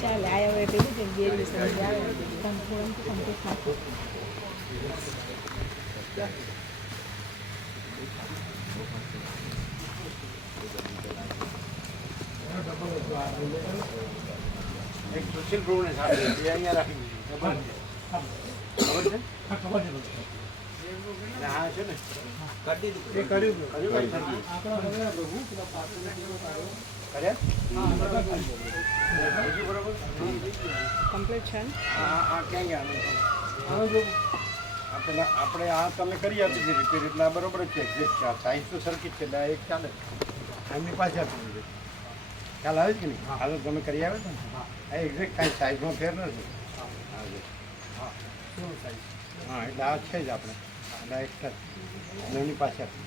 ચાલે આયા હોય પેલું કે 2 દિવસ આવે કમ્પ્લીટ નાખો. એક સુશીલ પ્રભુને સાથે એ અહીંયા રાખી ખબર છે? ખબર છે. હા છે ને કરી દીધું એ કર્યું કમ્પ્લીટ છે. હા ક્યાં ગયા આપણે આ તમે કરી આપી દીધી રિપેર એટલે આ બરોબર જ છે એક્ઝેક્ટ છે. સાઈઝ તો સરખી જ છે ડાયરેક્ટ ચાલે એમની પાસે આપી દીધી ખ્યાલ આવે કે નહીં? હાલ તમે કરી આવે ને આ એક્ઝેક્ટ કાંઈ સાઈઝમાં ફેર નથી. હા એટલે આ છે જ આપણે ડાયરેક્ટ એમની પાસે આપી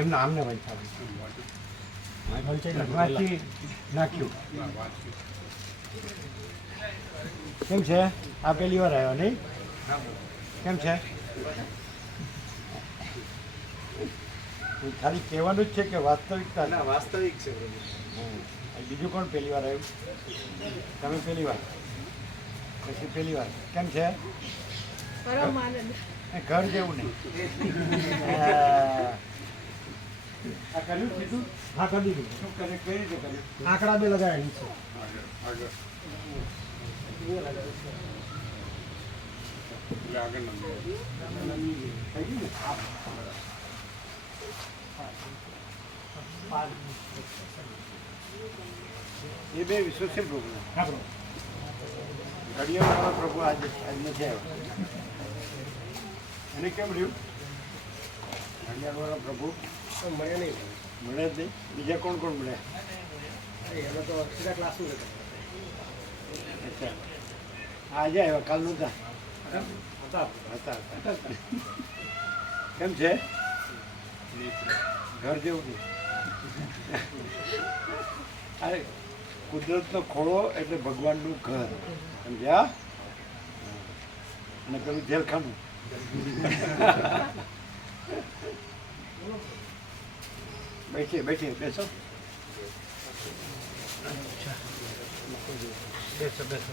એમના આમને વાંચી નાખ્યું. કેમ છે? આ પહેલી વાર આવ્યો નહીં? કેમ છે? ખાલી કહેવાનું જ છે કે વાસ્તવિકતા? ના, વાસ્તવિક છે. બીજું કોણ પહેલી વાર આવ્યું? તમે પહેલી વાર, પછી પહેલી વાર. કેમ છે? ઘર જેવું નહીં. આ કર્યું કીધું? હા, કરી દીધું. શું કરે? કઈ રીતે કર્યું? આંકડા બે લગાવેલી છે. એ બે વિશ્વસિલ પ્રભુ ઘડિયાળવાળા પ્રભુ આજ નથી આવ્યો. એને કેમ રહ્યું? ઘડિયાળવાળા પ્રભુ મળે નહીં. મળે જ નહીં. બીજા કોણ કોણ મળ્યા? એમાં તો સીધા ક્લાસમાં હતા. અચ્છા, આજે આવ્યા, કાલ નહોતા? હતા. કેમ છે? ઘર જેવું નહીં. અરે કુદરતનો ખોળો એટલે ભગવાનનું ઘર, સમજ્યા? અને પેલું જેલખાનું. બેસો. બેસો.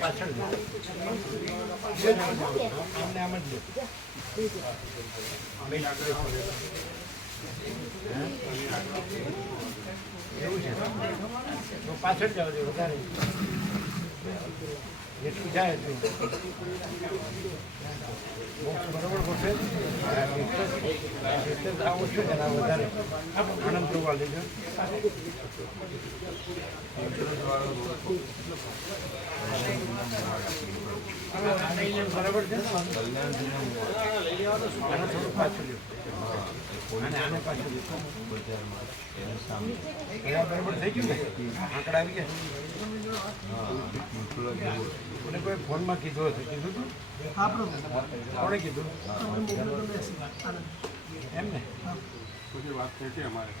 પાછળ આમ જ એવું છે તો પાછળ જાવ છો વધારે જેટલું જાય એટલું બરોબર ગોઠવે આવો છો ને વધારે આનંદ પ્રવાહ લેજો. બરાબર છે. થોડું પાછું અને આને પાછું બરાબર થઈ ગયું ને? આંકડા આવી ગયા. મને કોઈ ફોનમાં કીધું હતું? કીધું હતું? કોણે કીધું? એમ ને વાત થઈ હતી અમારે.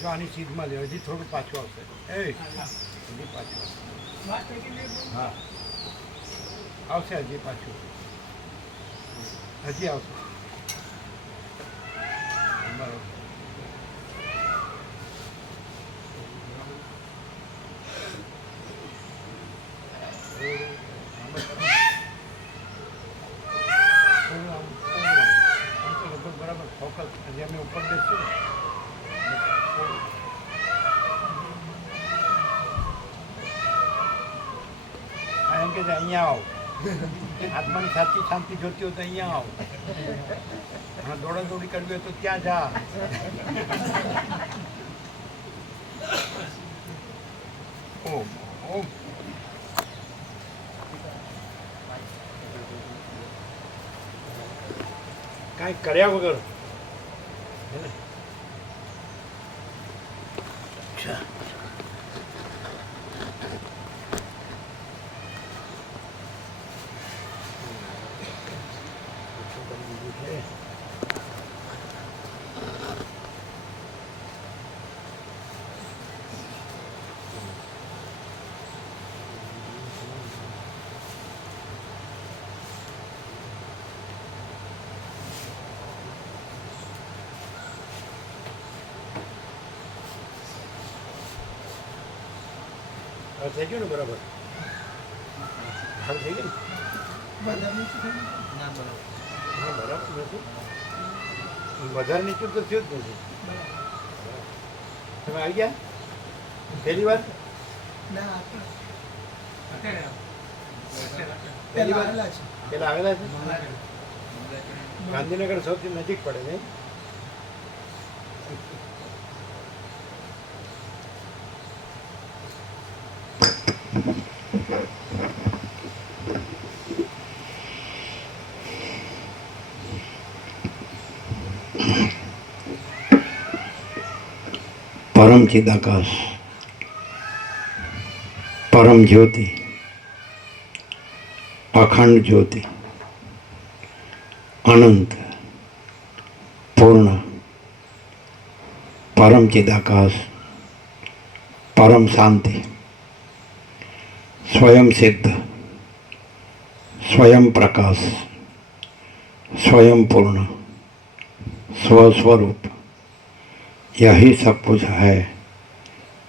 જો આની સીધમાં લે, હજી થોડું પાછું આવશે. હજી પાછું હા આવશે. હજી પાછું હજી આવશે. બરાબર. બરાબર ફોકસ હજી અમે ઉપર બેસીશું ને એમ કે અહીંયા આવો. આત્માની સાચી શાંતિ જોતી હોય તો અહીંયા આવો. હા, દોડાદોડી કરવી હોય તો ત્યાં જા. ઓમ ઓમ કાંઈ કર્યા વગર હવે થઈ ગયું ને બરાબર? હવે થઈ ગયું ને? હા બરાબર નથી. વધારે નીચું તો થયું જ નથી. તમે આવી ગયા પહેલી વાર? પહેલી વાર પેલા આવેલા છે? ગાંધીનગર સૌથી નજીક પડે ને? परम चिदाकाश, परम ज्योति, अखंड ज्योति, अनंत, पूर्ण, परम चिदाकाश, परम शांति, स्वयं सिद्ध, स्वयं प्रकाश, स्वयं पूर्ण, स्वस्वरूप, यही सब कुछ है,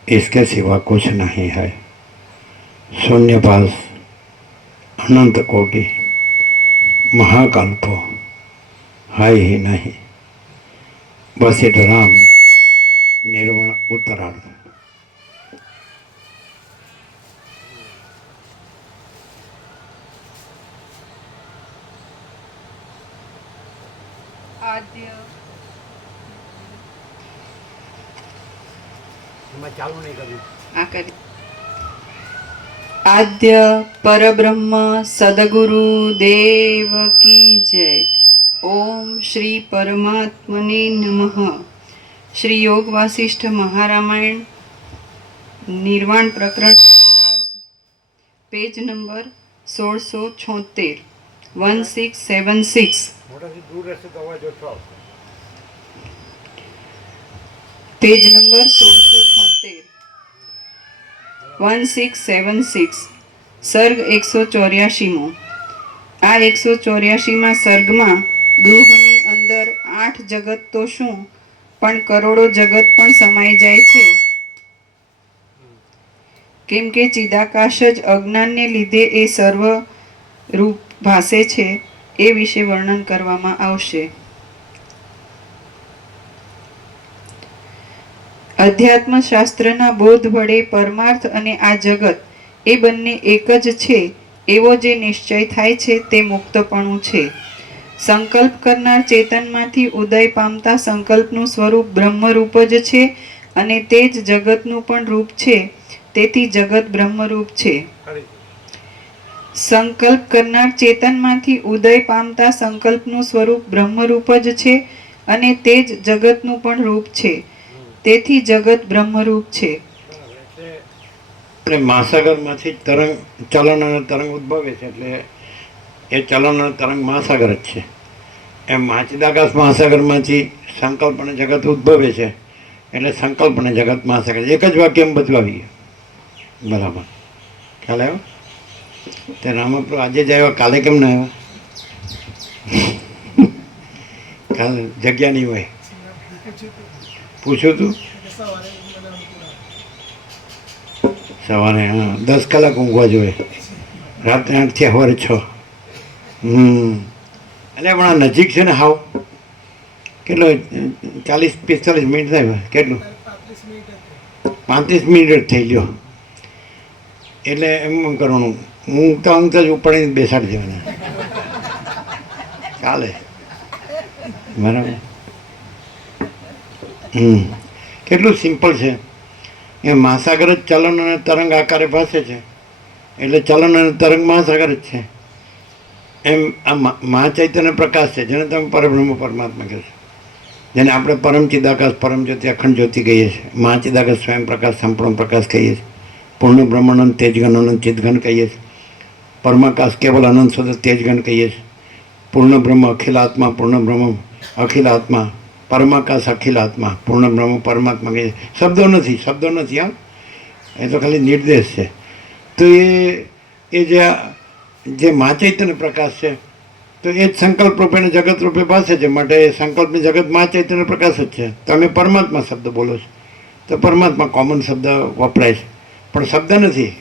इसके सिवा कुछ नहीं है। शून्यपास, अनंत कोटि, महाकल्पो है ही नहीं, बस इट राम निर्वाण उत्तरार्ध। આદ્ય એમાં ચાલુ નહીં કર્યું. आद्य परब्रह्म सदगुरु देव की जय। ओम श्री परमात्मने नमः। श्री योग वासिष्ठ महारामायण निर्वाण प्रकरण पेज नंबर 1676 1676 મોટાથી દૂર રહેશે તો અવાજ ઓછો આવશે. Page number 1676 1676 સર્ગ 184મો। આ 184માં સર્ગમાં ગૃહની અંદર 8 જગત તો શું પણ કરોડો જગત પણ સમાઈ જાય છે, કેમ કે ચિદાકાશ જ અજ્ઞાનને લીધે એ સર્વ રૂપ ભાસે છે, એ વિશે વર્ણન કરવામાં આવશે। અધ્યાત્મ શાસ્ત્રના બોધ વડે પરમાર્થ અને આ જગત એ બંને એક જ છે એવો જે નિશ્ચય થાય છે તે મુક્તપણું છે। સંકલ્પ કરનાર ચેતનમાંથી ઉદય પામતા સંકલ્પનું સ્વરૂપ બ્રહ્મરૂપ જ છે અને તે જ જગતનું પણ રૂપ છે, તેથી જગત બ્રહ્મરૂપ છે। સંકલ્પ કરનાર ચેતનમાંથી ઉદય પામતા સંકલ્પનું સ્વરૂપ બ્રહ્મરૂપ જ છે અને તે જ જગતનું પણ રૂપ છે, તેથી જગત બ્રહ્મરૂપ છે। એટલે મહાસાગરમાંથી તરંગ ચલન અને તરંગ ઉદ્ભવે છે, એટલે એ ચલન અને તરંગ મહાસાગર જ છે। એમ ચિદાકાશ મહાસાગરમાંથી સંકલ્પ અને જગત ઉદ્ભવે છે, એટલે સંકલ્પ અને જગત મહાસાગર એક જ વાક્યમાં બધું આવી ગયું। બરાબર ખ્યાલ આવ્યો? તે રામપ્રભુ આજે જ આવ્યા, કાલે કેમ ના આવ્યા? કાલે જગ્યા નહીં હોય, પૂછ્યું તું? સવારે હા 10 કલાક ઊંઘવા જોઈએ, રાત્રે 8 થી સવારે 6। એટલે પણ આ નજીક છે ને, હાવ કેટલો 40-45 મિનિટ થાય, કેટલું 35 મિનિટ જ થઈ ગયો। એટલે એમ કરવાનું, ઊંઘતા જ ઉપાડીને બેસાડી દેવાના, ચાલે બરાબર। કેટલું સિમ્પલ છે એ મહાસાગર જ ચલન અને તરંગ આકારે ભાસે છે, એટલે ચલન અને તરંગ મહાસાગર જ છે। એમ આ મહાચૈતન્ય પ્રકાશ છે, જેને તમે પરબ્રહ્મ પરમાત્મા કહો છો, જેને આપણે પરમ ચિદાકાશ પરમ જ્યોતિ અખંડ જ્યોતિ કહીએ છીએ, મહાચિદાકાશ સ્વયં પ્રકાશ સંપૂર્ણ પ્રકાશ કહીએ છીએ, પૂર્ણ બ્રહ્માનંદ તેજગણ અનંત ચિદઘન કહીએ છીએ, પરમાકાશ કેવલ અનંત શુદ્ધ તેજગણ કહીએ છીએ, પૂર્ણ બ્રહ્મ અખિલાત્મા પૂર્ણ બ્રહ્મ અખિલાત્મા, પરમાકાશ અખિલાત્મા, પૂર્ણ બ્રહ્મ પરમાત્મા કહીએ। શબ્દો નથી, હા, એ તો ખાલી નિર્દેશ છે। તો એ જે મહાચૈતન્ય પ્રકાશ છે, તો એ જ સંકલ્પ રૂપે અને જગત રૂપે ભાસે છે, માટે સંકલ્પની જગત મહાચૈતન્ય પ્રકાશ જ છે। તમે પરમાત્મા શબ્દ બોલો છો, તો પરમાત્મા કોમન શબ્દ વપરાય છે, પણ શબ્દ નથી,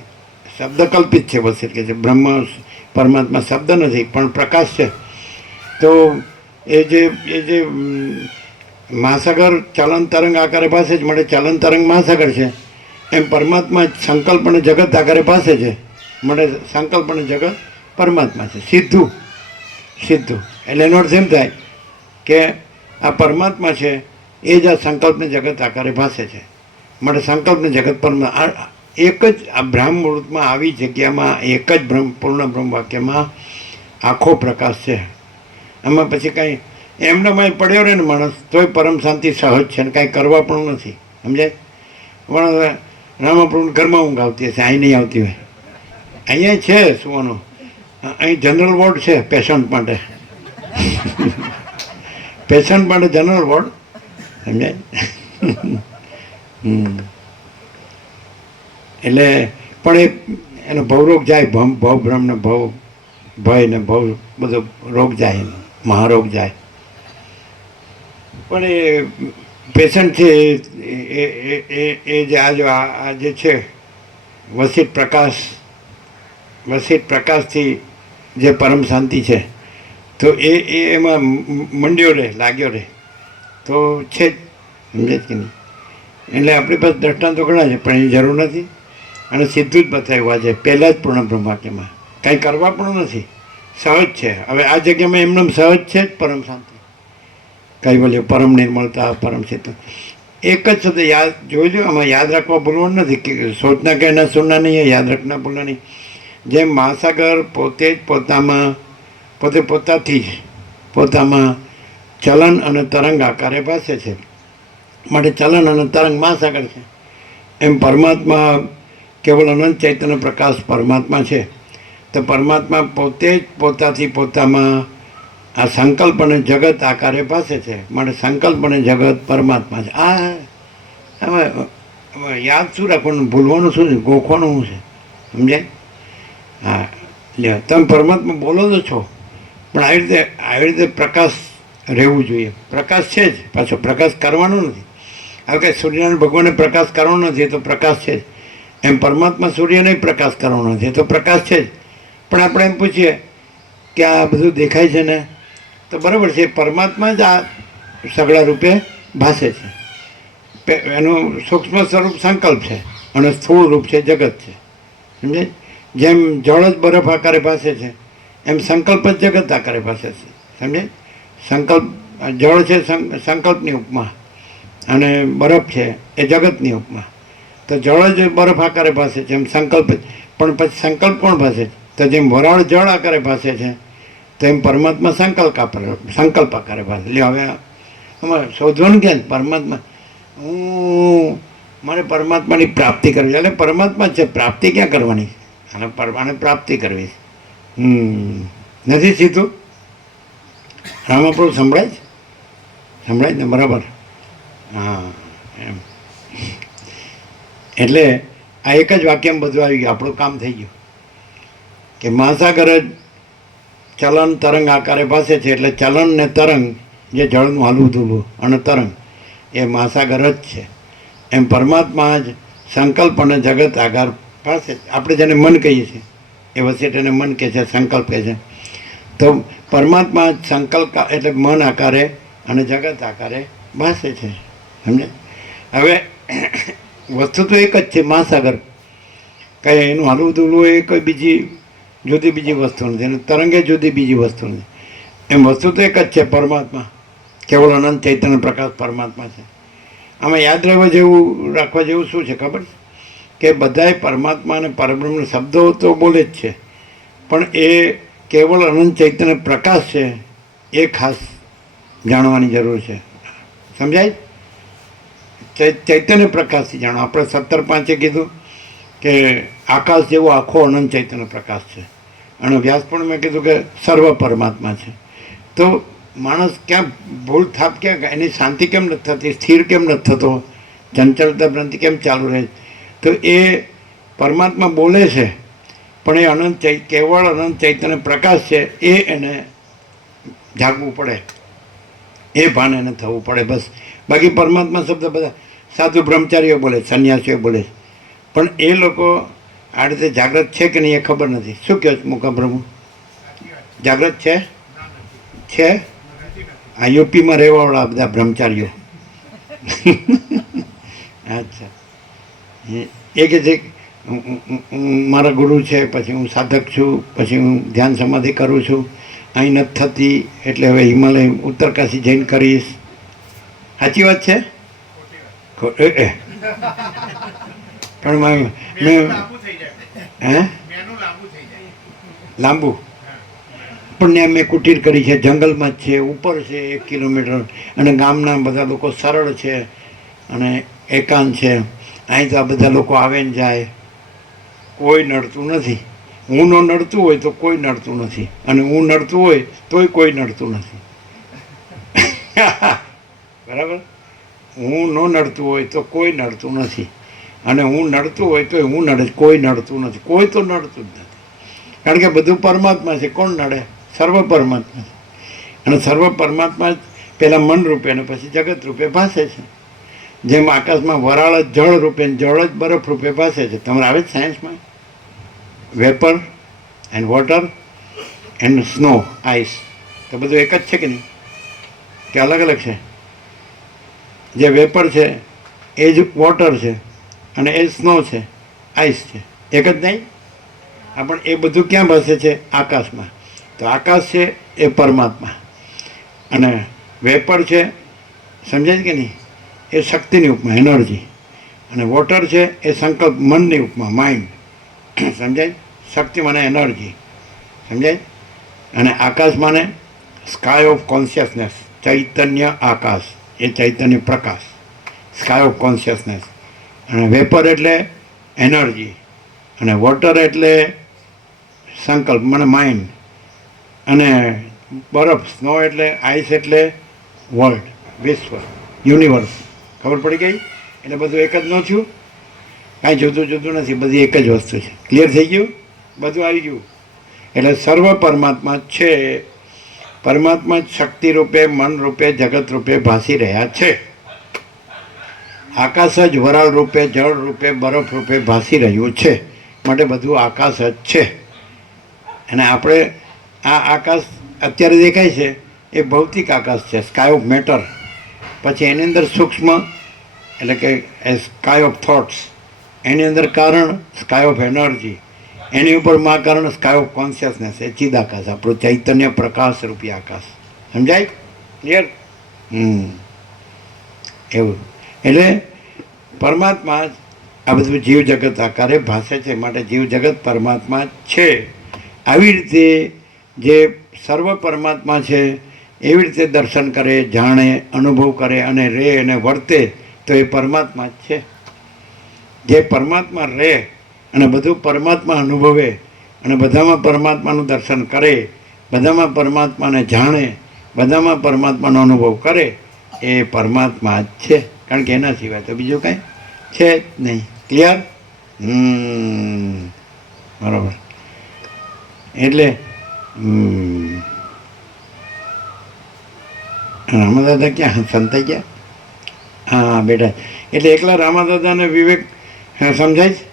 શબ્દ કલ્પિત છે. વસિત કે છે બ્રહ્મ પરમાત્મા શબ્દ નથી પણ પ્રકાશ છે. તો એ જે મહાસાગર ચલન તરંગ આકારે પાસે જ મળે, ચલન તરંગ મહાસાગર છે, એમ પરમાત્મા સંકલ્પ અને જગત આકારે પાસે છે, મળે સંકલ્પ અને જગત પરમાત્મા છે. સીધું સીધું એટલે એનો અર્થ એમ થાય કે આ પરમાત્મા છે એ જ આ સંકલ્પને જગત આકારે ભાસે છે, માટે સંકલ્પને જગત પરમાત્મા એક જ આ બ્રહ્મ મુહૂર્તમાં આવી જગ્યામાં એક જ પૂર્ણ બ્રહ્મ વાક્યમાં આખો પ્રકાશ છે. આમાં પછી કાંઈ એમનામાં પડ્યો રહે ને માણસ તોય પરમ શાંતિ સહજ છે ને કાંઈ કરવા પણ નથી. સમજાય? પણ રામાપુર ઘરમાં ઊંઘ આવતી હશે, અહીં નહીં આવતી હોય. અહીંયા છે સુવાનું, અહીં જનરલ વોર્ડ છે પેશન્ટ માટે, પેશન્ટ માટે જનરલ વોર્ડ. સમજાય? એટલે પણ એનો ભવરોગ જાય, ભવ ભ્રમ ને ભય ને ભવ બધો રોગ જાય, મહારોગ જાય. પણ એ પેશન્ટ છે એ જે આ જે છે વસિત પ્રકાશથી જે પરમ શાંતિ છે, તો એ એમાં મંડ્યો રહે, લાગ્યો રહે તો છે જ. સમજે કે નહીં? એટલે આપણી પાસે દ્રષ્ટાંતો ઘણા છે પણ એની જરૂર નથી. અને સીધું જ બતાવ્યું આજે પહેલાં જ પૂર્ણ બ્રહ્મવાક્યમાં, કાંઈ કરવા પણ નથી, સહજ છે. હવે આ જગ્યામાં એમને સહજ છે જ પરમ શાંતિ, કૈવલ્ય, પરમ નિર્મળતા, પરમ સીધું એક જ શબ્દ યાદ જોઈજો. આમાં યાદ રાખવા ભૂલવાનું નથી કે સોચના કહેના સુનના નહીં, યાદ રાખના ભૂલના નહીં. જેમ મહાસાગર પોતે જ પોતાથી જ પોતામાં ચલન અને તરંગ આકારે ભાસે છે, માટે ચલન અને તરંગ મહાસાગર છે. એમ પરમાત્મા કેવલ અનંત ચૈતન્ય પ્રકાશ પરમાત્મા છે. તો પરમાત્મા પોતે જ પોતાથી પોતામાં આ સંકલ્પ અને જગત આકારે પાસે છે, માટે સંકલ્પ અને જગત પરમાત્મા છે. આ હવે યાદ શું રાખવાનું, ભૂલવાનું શું છે, ગોખવાનું શું છે? સમજાય? હા, લે તમે પરમાત્મા બોલો તો છો પણ આવી રીતે પ્રકાશ રહેવું જોઈએ. પ્રકાશ છે જ, પાછો પ્રકાશ કરવાનો નથી. હવે કંઈ સૂર્યનારાયણ ભગવાનને પ્રકાશ કરવાનો નથી, એ તો પ્રકાશ છે જ. એમ પરમાત્મા સૂર્યને પ્રકાશ કરવાનો નથી, એ તો પ્રકાશ છે જ. પણ આપણે એમ પૂછીએ કે આ બધું દેખાય છે ને, તો બરાબર છે, પરમાત્મા જ આ સગળા રૂપે ભાસે છે. એનું સૂક્ષ્મ સ્વરૂપ સંકલ્પ છે અને સ્થૂળ રૂપ છે જગત છે. સમજે? જેમ જળ જ બરફ આકારે ભાસે છે એમ સંકલ્પ જ જગત આકારે ભાસે છે. સમજે? સંકલ્પ જળ છે સંકલ્પની ઉપમા અને બરફ છે એ જગતની ઉપમા. તો જળ જ બરફ આકારે ભાસે છે એમ સંકલ્પ, પણ પછી સંકલ્પ કોણ ભાસે છે? તો જેમ વરાળ જળ આકારે ભાસે છે તો એમ પરમાત્મા સંકલ્પ આકારે ભાસે. એટલે હવે અમારે શોધવાનું ક્યાં? પરમાત્મા મારે પરમાત્માની પ્રાપ્તિ કરવી, એટલે પરમાત્મા છે, પ્રાપ્તિ ક્યાં કરવાની? આને પ્રાપ્તિ કરવી નથી. સીધું રામાપુર સંભળાય ને? બરાબર. હા, એમ એટલે આ એક જ વાક્યમાં બધું આવી ગયું, આપણું કામ થઈ ગયું કે મહાસાગર જ ચલન તરંગ આકારે ભાસે છે. એટલે ચલન ને તરંગ જે જળનું હલવું ધૂલવું અને તરંગ એ મહાસાગર જ છે. એમ પરમાત્મા જ સંકલ્પ અને જગત આકાર પાસે, આપણે જેને મન કહીએ છીએ એ વસેટ એને મન કહે છે, સંકલ્પ કહે છે. તો પરમાત્મા સંકલ્પ એટલે મન આકારે અને જગત આકારે ભાસે છે. સમજે? હવે વસ્તુ તો એક જ છે મહાસાગર, કંઈ એનું હલવું ધૂલવું એ કોઈ જુદી વસ્તુ નથી, એનું તરંગે જુદી બીજી વસ્તુ નથી. એમ વસ્તુ તો એક જ છે, પરમાત્મા કેવળ અનંત ચૈતન્ય પ્રકાશ પરમાત્મા છે. આમાં યાદ રાખવા જેવું શું છે ખબર છે? કે બધાય પરમાત્મા અને પરબ્રહ્મના શબ્દો તો બોલે જ છે, પણ એ કેવળ અનંત ચૈતન્ય પ્રકાશ છે એ ખાસ જાણવાની જરૂર છે. સમજાય? ચૈતન્ય પ્રકાશથી જાણો. આપણે 17.5 કીધું કે આકાશ જેવો આખો અનંત ચૈતન્ય પ્રકાશ છે, અને વ્યાસ પણ મેં કીધું કે સર્વ પરમાત્મા છે. તો માણસ ક્યાં ભૂલ થાપ, ક્યાં એની શાંતિ કેમ નથી થતી, સ્થિર કેમ નથી થતો, ચંચળતા ભ્રાંતિ કેમ ચાલુ રહે? તો એ પરમાત્મા બોલે છે પણ એ કેવળ અનંત ચૈતન્ય પ્રકાશ છે, એ એને જાગવું પડે, એ ભાન એને થવું પડે બસ. બાકી પરમાત્મા શબ્દ બધા સાધુ બ્રહ્મચારીઓ બોલે, સંન્યાસીઓ બોલે, પણ એ લોકો આ રીતે જાગૃત છે કે નહીં એ ખબર નથી. શું કહો છો મુકા પ્રભુ? જાગૃત છે? છે? આ યુપીમાં રહેવાવાળા બધા બ્રહ્મચારીઓ. અચ્છા, એ કે છે મારા ગુરુ છે, પછી હું સાધક છું, પછી હું ધ્યાન સમાધિ કરું છું, અહીં નથી થતી એટલે હવે હિમાલય ઉત્તરકાશી જઈને કરીશ. સાચી વાત છે? પણ મેં હે લાંબુ પણ ને મેં કુટીર કરી છે, જંગલમાં જ છે, ઉપર છે 1 કિલોમીટર, અને ગામના બધા લોકો સરળ છે અને એકાંત છે. અહીં તો આ બધા લોકો આવે ને જાય, કોઈ નડતું નથી. હું ન નડતું હોય તો કોઈ નડતું નથી, અને હું નડતું હોય તોય કોઈ નડતું નથી. બરાબર? હું ન નડતું હોય તો કોઈ નડતું નથી, અને હું નડતું હોય તો હું નડે, કોઈ નડતું નથી. કોઈ તો નડતું જ નથી, કારણ કે બધું પરમાત્મા છે. કોણ નડે? સર્વ પરમાત્મા છે. અને સર્વ પરમાત્મા પહેલાં મન રૂપે અને પછી જગત રૂપે ભાસે છે. જેમ આકાશમાં વરાળ જ જળ રૂપે, જળ જ બરફ રૂપે ભાસે છે. તમારે આવે જ સાયન્સમાં vapour and water and snow, ice, તો બધું એક જ છે કે નહીં, કે અલગ અલગ છે? જે વેપર છે એ જ વોટર છે, અને એ સ્નો છે, આઈસ છે, એક જ નહીં? પણ એ બધું ક્યાં ભાસે છે? આકાશમાં. તો આકાશ છે એ પરમાત્મા, અને વેપર છે, સમજાય કે નહીં, એ શક્તિની ઉપમા, એનર્જી. અને વોટર છે એ સંકલ્પ, મનની ઉપમા, માઇન્ડ. સમજાય? શક્તિ મને એનર્જી, સમજાય? અને આકાશ માને sky of consciousness, Chaitanya Akash, A Chaitanya Prakash, sky of consciousness. અને વેપર એટલે એનર્જી, અને વોટર એટલે સંકલ્પ, મને માઇન્ડ. અને બરફ, સ્નો એટલે આઈસ એટલે વર્લ્ડ, વિશ્વ, યુનિવર્સ. ખબર પડી ગઈ? એટલે બધું એક જ ન થયું, કાંઈ જુદું જુદું નથી, બધી એક જ વસ્તુ છે. ક્લિયર થઈ ગયું? બધું આવી ગયું. એટલે સર્વ પરમાત્મા છે. પરમાત્મા શક્તિ રૂપે, મન રૂપે, જગત રૂપે ભાસી રહ્યા છે. આકાશ જ વરાળ રૂપે, જળ રૂપે, બરફ રૂપે ભાસી રહ્યું છે. માટે બધું આકાશ જ છે. અને આપણે આ આકાશ અત્યારે દેખાય છે એ ભૌતિક આકાશ છે, સ્કાય ઓફ મેટર. પછી એની અંદર સૂક્ષ્મ એટલે કે સ્કાય ઓફ થોટ્સ, એની અંદર કારણ સ્કાય ઓફ એનર્જી, એની ઉપર માં કારણ સ્કાય ઓફ કોન્શિયસનેસ, એ ચિદ આકાશ, આપણું ચૈતન્ય પ્રકાશ રૂપી આકાશ. સમજાય? ક્લિયર? એવું. એટલે પરમાત્મા આ બધું જીવ જગત આકારે ભાસે છે. માટે જીવ જગત પરમાત્મા છે. આવી રીતે જે સર્વ પરમાત્મા છે એવી રીતે દર્શન કરે, જાણે, અનુભવ કરે અને રહે અને વર્તે તો એ પરમાત્મા જ છે. જે પરમાત્મા રહે અને બધું પરમાત્મા અનુભવે અને બધામાં પરમાત્માનું દર્શન કરે, બધામાં પરમાત્માને જાણે, બધામાં પરમાત્માનો અનુભવ કરે, એ પરમાત્મા જ છે. કારણ કે એના સિવાય તો બીજું કાંઈ છે જ નહીં. ક્લિયર? બરાબર. એટલે રામાદાદા ક્યાં સંતાઈ ગયા? હા બેટા. એટલે એકલા રામાદાદાને વિવેક સમજાય છે?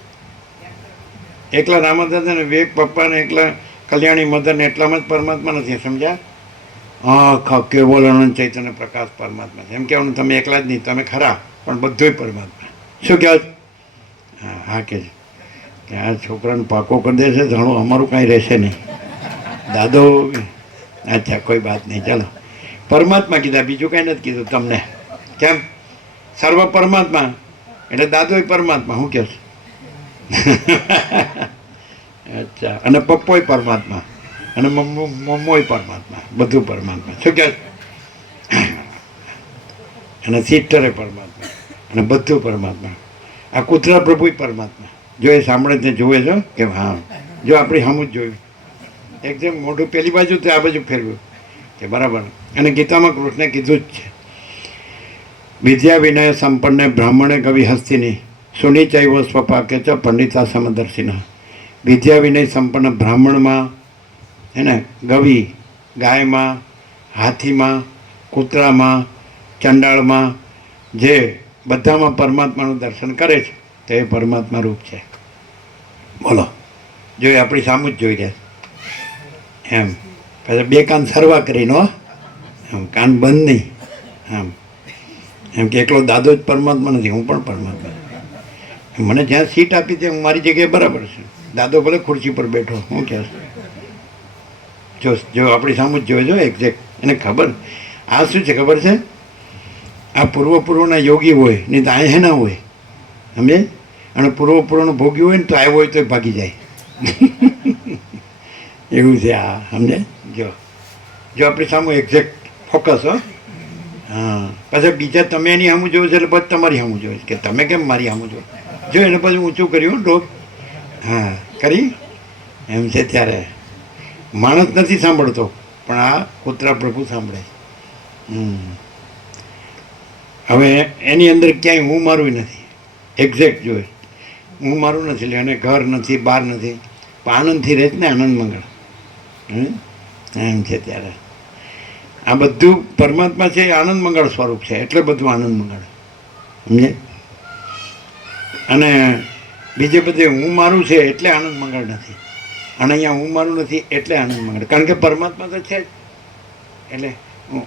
એકલા રામાદાદાને વિવેક પપ્પાને એકલા કલ્યાણી મદન એટલામાં જ પરમાત્મા નથી. સમજ્યા? હા, કેવલ અનંત ચૈતન્ય પ્રકાશ પરમાત્મા છે. એમ કહેવાનું તમે એકલા જ નહીં, તમે ખરા, પણ બધુંય પરમાત્મા. શું કહો? હા હા કે આ છોકરાને પાકો કરી દેશે, જાણો અમારું કાંઈ રહેશે નહીં. દાદો અચ્છા કોઈ વાત નહીં, ચાલો. પરમાત્મા કીધા, બીજું કાંઈ નથી કીધું તમને. કેમ? સર્વ પરમાત્મા એટલે દાદોય પરમાત્મા. શું કહે છે? અચ્છા. અને પપ્પોય પરમાત્મા, અને મમ્મોય પરમાત્મા, બધું પરમાત્મા. શું કહે? અને સિસ્ટરે પરમાત્મા, અને બધું પરમાત્મા. આ કૂતરા પ્રભુય પરમાત્મા. જો એ સાંભળે તે જોવે છો કે હા, જો આપણી સામું જ જોયું, એકદમ મોઢું પેલી બાજુ તો આ બાજુ ફેરવ્યું કે બરાબર. અને ગીતામાં કૃષ્ણે કીધું જ છે, વિદ્યા વિનય સંપન્ને બ્રાહ્મણે કવિ હસ્તિની સુનિચૈવ સ્વપાકે ચ પંડિતા સમદર્શિના. વિદ્યા વિનય સંપન્ન બ્રાહ્મણમાં, હે ને, ગવિ ગાયમાં, હાથીમાં, કૂતરામાં, ચંડાળમાં, જે બધામાં પરમાત્માનું દર્શન કરે છે તો એ પરમાત્મા રૂપ છે. બોલો, જો એ આપણી સામું જ જોઈ રહ્યા એમ. પછી બે કાન સરવા કરીને હો, એમ કાન બંધ નહીં. એમ કે એકલો દાદો જ પરમાત્મા નથી, હું પણ પરમાત્મા. મને જ્યાં સીટ આપી છે હું મારી જગ્યાએ બરાબર છે. દાદો ભલે ખુરશી પર બેઠો, હું કહે જો આપણી સામું જ જોવે, જો એક્ઝેક્ટ એને ખબર. આ શું છે ખબર છે? આ પૂર્વના યોગી હોય નહીં તો આ ના હોય, સમજે? અને પૂર્વનું ભોગી હોય ને તો આવ્યો હોય તો ભાગી જાય. એવું છે આ, સમજે? જો આપણી સામું એક્ઝેક્ટ ફોકસ હો. હા, પછી બીજા તમે એની સામું જોયું છે એટલે પછી તમારી સામું જોયું કે તમે કેમ મારી સામું જો જો એને પછી ઊંચું કર્યું ડોક. હા, કરી એમ છે. ત્યારે માણસ નથી સાંભળતો, પણ આ કૂતરા પ્રભુ સાંભળે. હવે એની અંદર ક્યાંય હું મારું નથી, એક્ઝેક્ટ જોઈએ. હું મારું નથી, એટલે એને ઘર નથી, બહાર નથી, પણ આનંદથી રહે જ ને, આનંદ મંગળ. એમ છે. ત્યારે આ બધું પરમાત્મા છે, આનંદ મંગળ સ્વરૂપ છે, એટલે બધું આનંદ મંગળ, સમજે? અને બીજે બધે હું મારું છે એટલે આનંદ મંગળ નથી, અને અહીંયા હું મારું નથી એટલે આનંદ મંગળ. કારણ કે પરમાત્મા તો છે જ. એટલે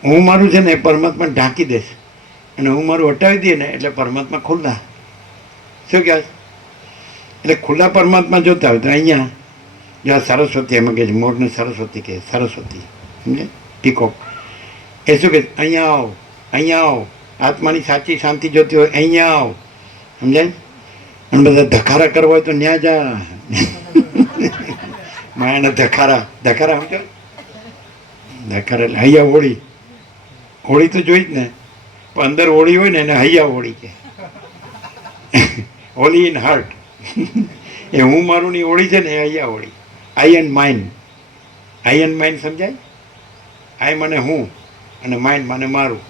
હું મારું છે ને એ પરમાત્મા ઢાંકી દેશે, અને હું મારું હટાવી દઈએ ને એટલે પરમાત્મા ખુલ્લા. શું કહે? એટલે ખુલ્લા પરમાત્મા જોતા હોય તો અહીંયા જો આ સરસ્વતી, એમાં કહે છે મોરને સરસ્વતી કહે, સરસ્વતી, સમજે? પીકોક એ શું કહે? અહીંયા આવો, અહીંયા આવો. આત્માની સાચી શાંતિ જોતી હોય અહીંયા આવો, સમજાય? અને બધા ધખારા કરવા હોય તો ન્યા જા. માયાના ધખારા સમજો? ધખારા એટલે હૈયા હોળી. હોળી તો જોઈ જ ને, પણ અંદર હોળી હોય ને એને હૈયા હોળી કે. Holi in heart. એ હું મારું ની હોળી છે ને એ હૈયા Holi. I and mind. I and mind સમજાય? આઈ મને હું અને માઇન્ડ મને મારું.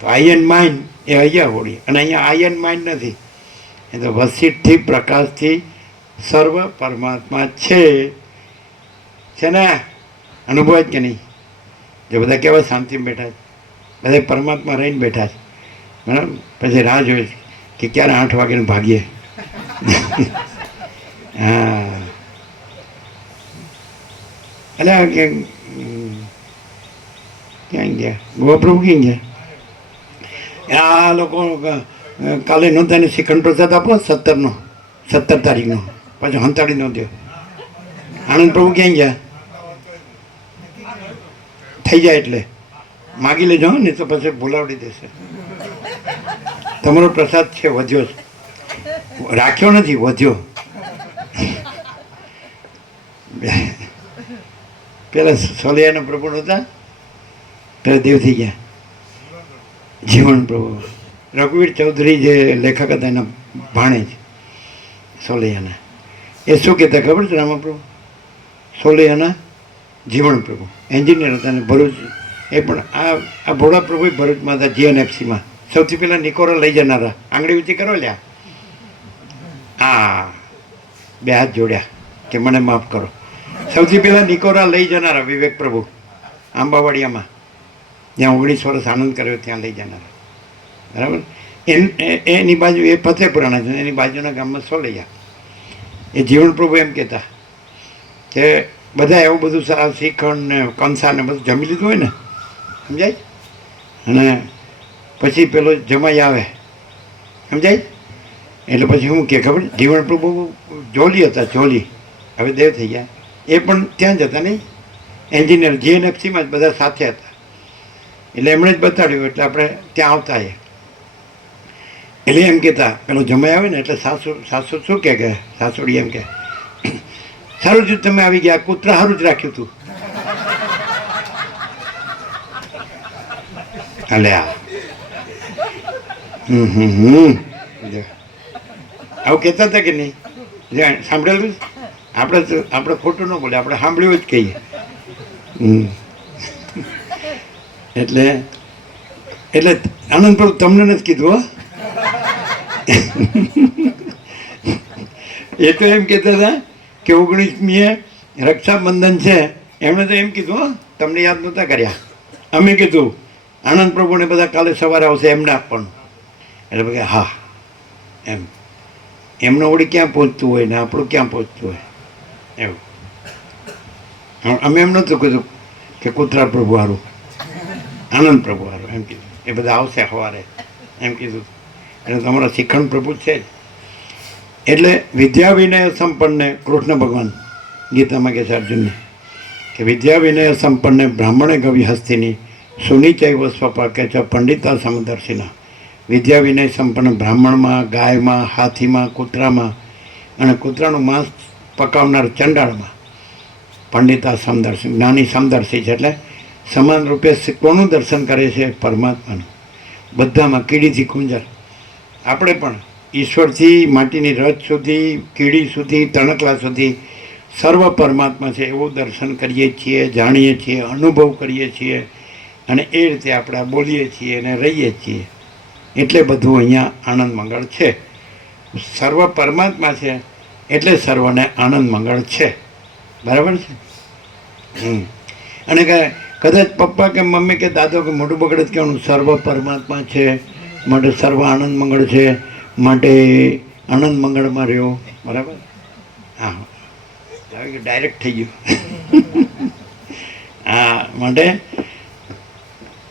તો આઈ એન્ડ માઇન્ડ એ હૈયા હોળી. અને અહીંયા આઈ એન્ડ માઇન્ડ નથી, એ તો વસીઠથી પ્રકાશથી સર્વ પરમાત્મા છે ને? અનુભવ જ કે નહીં? જો બધા કેવા શાંતિમાં બેઠા છે, બધા પરમાત્મા રહીને બેઠા છે, બરાબર? પછી રાહ જોઈએ કે ક્યારે 8 વાગે ભાગીએ. હા, એટલે ક્યાં ગયા ગોપ્રભુ? ક્યાં ગયા આ લોકો? કાલે નહોતા ને શ્રીખંડ પ્રસાદ આપો 17 તારીખનો, પાછો હંતાડી નો દો. આનંદ પ્રભુ ક્યાં ગયા? થઈ જાય એટલે માગી લેજો ને, તો પછી બોલાવડી દેશે. તમારો પ્રસાદ છે, વધ્યો છે, રાખ્યો નથી, વધ્યો. પેલા સોલિયાના પ્રભુ હતા ત્યારે દેવ થઈ ગયા. જીવન પ્રભુ રઘુવીર ચૌધરી જે લેખક હતા એના ભાણેજ સોલૈયાના, એ શું કહેતા ખબર છે? રામાપ્રભુ સોલૈયાના જીવન પ્રભુ એન્જિનિયર હતા, અને ભરૂચ એ પણ આ ભોળા પ્રભુ ભરૂચમાં હતા, જીએનએફસીમાં સૌથી પહેલાં નિકોરા લઈ જનારા. આંગળી ઊંચી કરો લ્યા. હા, 2 હાથ જોડ્યા કે મને માફ કરો. સૌથી પહેલાં નિકોરા લઈ જનારા વિવેક પ્રભુ આંબાવાડિયામાં, જ્યાં 19 વર્ષ આનંદ કર્યો ત્યાં લઈ જનારા, બરાબર? એની બાજુ એ ફતેપુરાણા છે, એની બાજુના ગામમાં સોલૈયા. એ જીવન પ્રભુ એમ કહેતા કે બધા એવું બધું શ્રીખંડ ને કંસા ને બધું જમી લીધું હોય ને, સમજાય? અને પછી પેલો જમાઈ આવે, સમજાય? એટલે પછી શું કે ખબર? જીવન પ્રભુ જોલી હતા, જોલી, હવે દેવ થઈ ગયા. એ પણ ત્યાં જ હતા નહીં, એન્જિનિયર જીએનએફસીમાં જ બધા સાથે હતા. એટલે એમણે જ બતાડ્યું, એટલે આપણે ત્યાં આવતા. એટલે એમ કહેતા પેલો જમાઈ આવે ને એટલે સાસુ શું કહે? સાસુડી એમ કે, સારું જ તમે આવી ગયા, કૂતરા સારું જ રાખ્યું હતું. અલ્યા આવું કહેતા હતા કે નહીં? સાંભળેલું? આપણે ખોટું ન બોલે, આપણે સાંભળ્યું જ કહીએ. એટલે આનંદ પ્રભુ તમને નથી કીધું હો. એ તો એમ કહેતા હતા કે 19મીએ રક્ષાબંધન છે, એમણે તો એમ કીધું હો, તમને યાદ નહોતા કર્યા. અમે કીધું આનંદ પ્રભુને બધા કાલે સવારે આવશે એમને આપવાનું. એટલે કે હા એમ. એમનો વળી ક્યાં પહોંચતું હોય ને આપણું ક્યાં પહોંચતું હોય એવું. અમે એમ નહોતું કીધું કે કૂતરા પ્રભુ હારું, આનંદ પ્રભુ હારું એમ કીધું. એ બધા આવશે સવારે એમ કીધું. એટલે તમારા શિખંડ પ્રભુ છે જ. એટલે વિદ્યા વિનય સંપન્ને કૃષ્ણ ભગવાન ગીતામાં કહે છે અર્જુનને કે વિદ્યા વિનય સંપન્ને બ્રાહ્મણે ગવિ હસ્તિની સુનિચૈવ સ્વપા કે છે પંડિતા સમદર્શિના. વિદ્યા વિનય સંપન્ન બ્રાહ્મણમાં, ગાયમાં, હાથીમાં, કૂતરામાં અને કૂતરાનું માંસ પકાવનાર ચંડાળમાં પંડિતા સમદર્શી, જ્ઞાની સમદર્શી છે. એટલે સમાન રૂપે કોનું દર્શન કરે છે? પરમાત્માનું. બધામાં કીડીથી કુંજર. આપણે પણ ઈશ્વરથી માટીની રચ સુધી, કીડી સુધી, તણકલા સુધી સર્વ પરમાત્મા છે એવું દર્શન કરીએ છીએ, જાણીએ છીએ, અનુભવ કરીએ છીએ અને એ રીતે આપણે બોલીએ છીએ અને રહીએ છીએ. એટલે બધું અહીંયા આનંદ મંગળ છે. સર્વ પરમાત્મા છે એટલે સર્વને આનંદ મંગળ છે. બરાબર છે. અને કદાચ પપ્પા કે મમ્મી કે દાદો કે મોટું બગડે જ કહેવાનું સર્વ પરમાત્મા છે માટે સર્વ આનંદ મંગળ છે માટે આનંદ મંગળમાં રહ્યો. બરાબર. હા, ડાયરેક્ટ થઈ ગયું. હા, માટે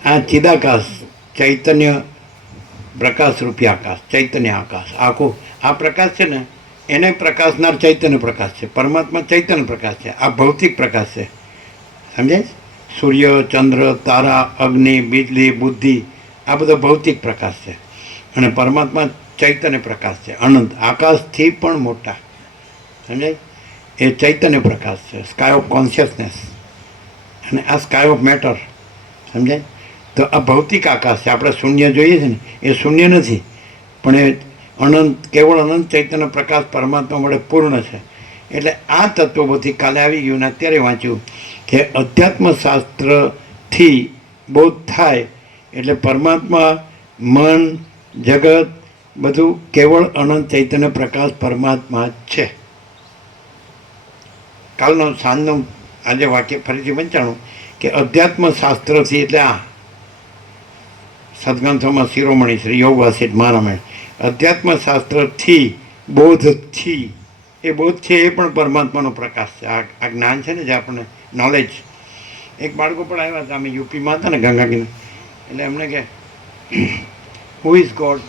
આ ચિદાકાશ, ચૈતન્ય પ્રકાશ રૂપી આકાશ, ચૈતન્ય આકાશ, આખું આ પ્રકાશ છે ને એને પ્રકાશનાર ચૈતન્ય પ્રકાશ છે. પરમાત્મા ચૈતન્ય પ્રકાશ છે. આ ભૌતિક પ્રકાશ છે. સમજાય? સૂર્ય, ચંદ્ર, તારા, અગ્નિ, બીજળી, બુદ્ધિ આ બધો ભૌતિક પ્રકાશ છે અને પરમાત્મા ચૈતન્ય પ્રકાશ છે. અનંત, આકાશથી પણ મોટા. સમજાય? એ ચૈતન્ય પ્રકાશ છે, સ્કાય ઓફ કોન્શિયસનેસ. અને આ સ્કાય ઓફ મેટર. સમજાય? તો આ ભૌતિક આકાશ છે. આપણે શૂન્ય જોઈએ છે ને એ શૂન્ય નથી પણ એ અનંત, કેવળ અનંત ચૈતન્ય પ્રકાશ પરમાત્મા વડે પૂર્ણ છે. એટલે આ તત્વો બધી કાલે આવી ગયું ને અત્યારે વાંચ્યું કે અધ્યાત્મ શાસ્ત્રથી બોધ થાય એટલે પરમાત્મા, મન, જગત બધું કેવળ અનંત ચૈતન્ય પ્રકાશ પરમાત્મા જ છે. કાલનો સાંજનો આજે વાક્ય ફરીથી વંચાણું કે અધ્યાત્મ શાસ્ત્રથી એટલે આ સદગ્રંથોમાં શિરોમણી શ્રી યોગ વાસિત મહારામાયણ અધ્યાત્મ શાસ્ત્રથી બોધથી, એ બોધ છે એ પણ પરમાત્માનો પ્રકાશ છે. આ જ્ઞાન છે ને જે આપણને નોલેજ. એક બાળકો પણ આવ્યા હતા, અમે યુપીમાં હતા ને ગંગાગીના, એટલે એમને કે હુ ઇઝ ગોડ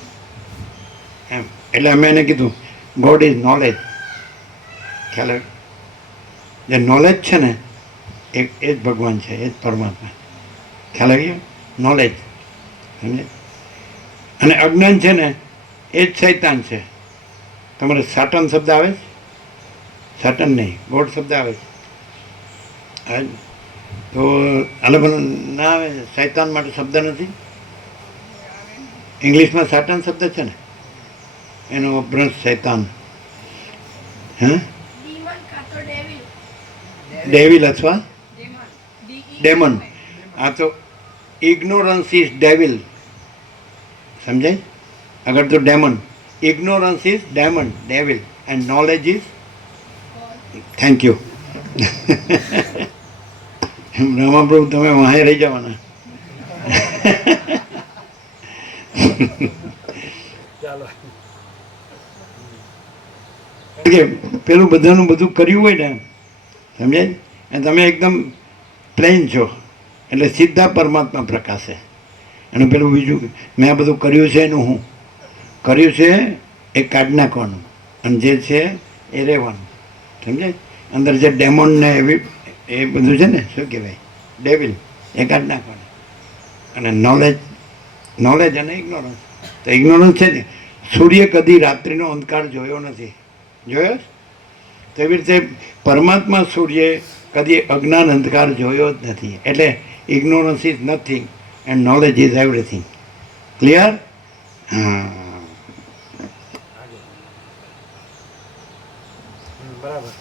એમ. એટલે અમે એને કીધું ગોડ ઇઝ નોલેજ. ખ્યાલ આવે? જે નોલેજ છે ને એ જ ભગવાન છે, એ જ પરમાત્મા. ખ્યાલ આવી ગયો? નોલેજ. સમજે? અને અજ્ઞાન છે ને એ જ શૈતાન છે. તમારે સાટન શબ્દ આવે છે? સાટન નહીં, ગોડ શબ્દ આવે છે. તો અલગ ના આવે, શૈતાન માટે શબ્દ નથી. ઇંગ્લિશમાં સાટન શબ્દ છે ને એનો અભ્રંશ શૈતાન. હા, ડેવિલ અથવા ડેમન. આ તો ઇગ્નોરન્સ ઇઝ ડેવિલ. સમજાય? અગર તો demon, ignorance is demon, devil, and knowledge is. Thank you. Ramaprabhu તમે વાહે રહી જવાના. ચાલો. કે પેલું બધાનું બધું કર્યું હોય ને, સમજાય? અને તમે એકદમ પ્લેન છો એટલે સીધા પરમાત્મા પ્રકાશે. અને પેલું બીજું મેં આ બધું કર્યું છે એનું હું કર્યું છે એ કાઢી નાખવાનું અને જે છે એ રહેવાનું. સમજાય? અંદર જે ડેમોન ને એવી એ બધું છે ને શું કહેવાય ડેવિલ, એ કાઢી નાખવાનું. અને નોલેજ અને ઇગ્નોરન્સ. તો ઇગ્નોરન્સ છે ને, સૂર્ય કદી રાત્રિનો અંધકાર જોયો નથી. જોયો? તો એવી રીતે પરમાત્મા સૂર્ય કદી અજ્ઞાન અંધકાર જોયો જ નથી. એટલે ignorance is nothing and knowledge is everything. Clear? હા, બરાબર.